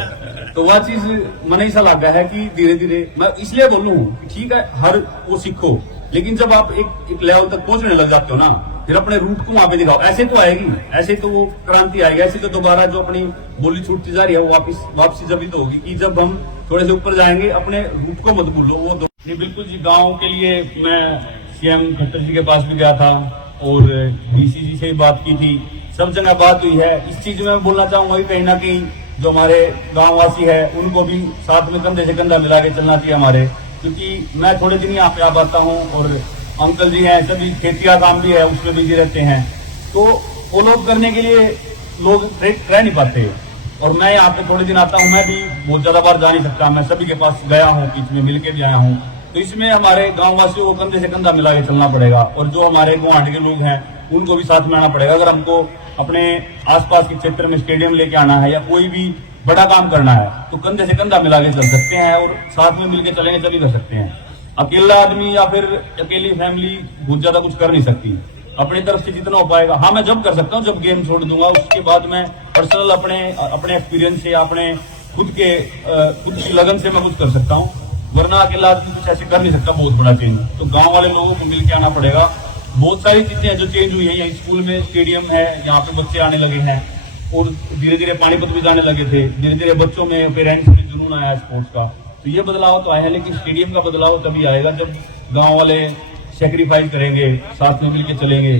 तो वह चीज मैंने ऐसा लगा है कि धीरे धीरे मैं इसलिए बोलूं कि ठीक है हर वो सीखो, लेकिन जब आप एक लेवल तक पहुंचने लग जाते हो ना, फिर अपने रूट को वहां पे दिखाओ। ऐसे तो आएगी, ऐसे तो वो क्रांति आएगी, ऐसे तो दोबारा जो अपनी बोली छूटती जा रही है वो वापसी जब भी तो होगी कि जब हम थोड़े से ऊपर जाएंगे। अपने रूट को मत भूलो। वो बिल्कुल जी, गाँव के लिए मैं सीएम खट्टर जी के पास भी गया था और डीसी जी से भी बात की थी, सब जगह बात हुई है। इस चीज में मैं बोलना चाहूंगा कि कहीं ना कहीं जो हमारे गांववासी है उनको भी साथ में कंधे से कंधा मिला के चलना चाहिए हमारे, क्योंकि मैं थोड़े दिन यहाँ पे आ पाता हूँ और अंकल जी हैं, सभी खेती का काम भी है उसमें बिजी रहते हैं, तो वो लोग करने के लिए लोग रह नहीं पाते। और मैं यहाँ पे थोड़े दिन आता हूँ, मैं भी बहुत ज्यादा बार जा नहीं सकता, मैं सभी के पास गया हूँ, बीच में मिलके भी आया हूँ। तो इसमें हमारे गाँव वासियों को कंधे से कंधा मिला के चलना पड़ेगा और जो हमारे गुवाहाटी के लोग हैं उनको भी साथ में आना पड़ेगा। अगर हमको अपने आसपास के क्षेत्र में स्टेडियम लेके आना है या कोई भी बड़ा काम करना है तो कंधे से कंधा मिला के चल सकते हैं और साथ में मिलकर चलेंगे तभी कर सकते हैं। अकेला आदमी या फिर अकेली फैमिली बहुत ज्यादा कुछ कर नहीं सकती। अपनी तरफ से जितना हो पाएगा। हाँ, मैं जब कर सकता हूँ जब गेम छोड़ दूंगा, उसके बाद मैं पर्सनल अपने एक्सपीरियंस से, अपने खुद की लगन से मैं कुछ कर सकता हूँ, वरना अकेला आदमी कुछ ऐसे कर नहीं सकता बहुत बड़ा चेंज। तो गांव वाले लोगों को मिलकर आना पड़ेगा। बहुत सारी चीजें हैं जो चेंज हुई है। यहाँ स्कूल में स्टेडियम है, यहाँ पे बच्चे आने लगे हैं, और धीरे धीरे पानीपत भी जाने लगे थे। धीरे धीरे बच्चों में पेरेंट्स में जुनून आया स्पोर्ट्स का। तो ये बदलाव तो आया है, लेकिन स्टेडियम का बदलाव तभी आएगा जब गांव वाले सेक्रीफाइस करेंगे, साथ में मिलकर चलेंगे।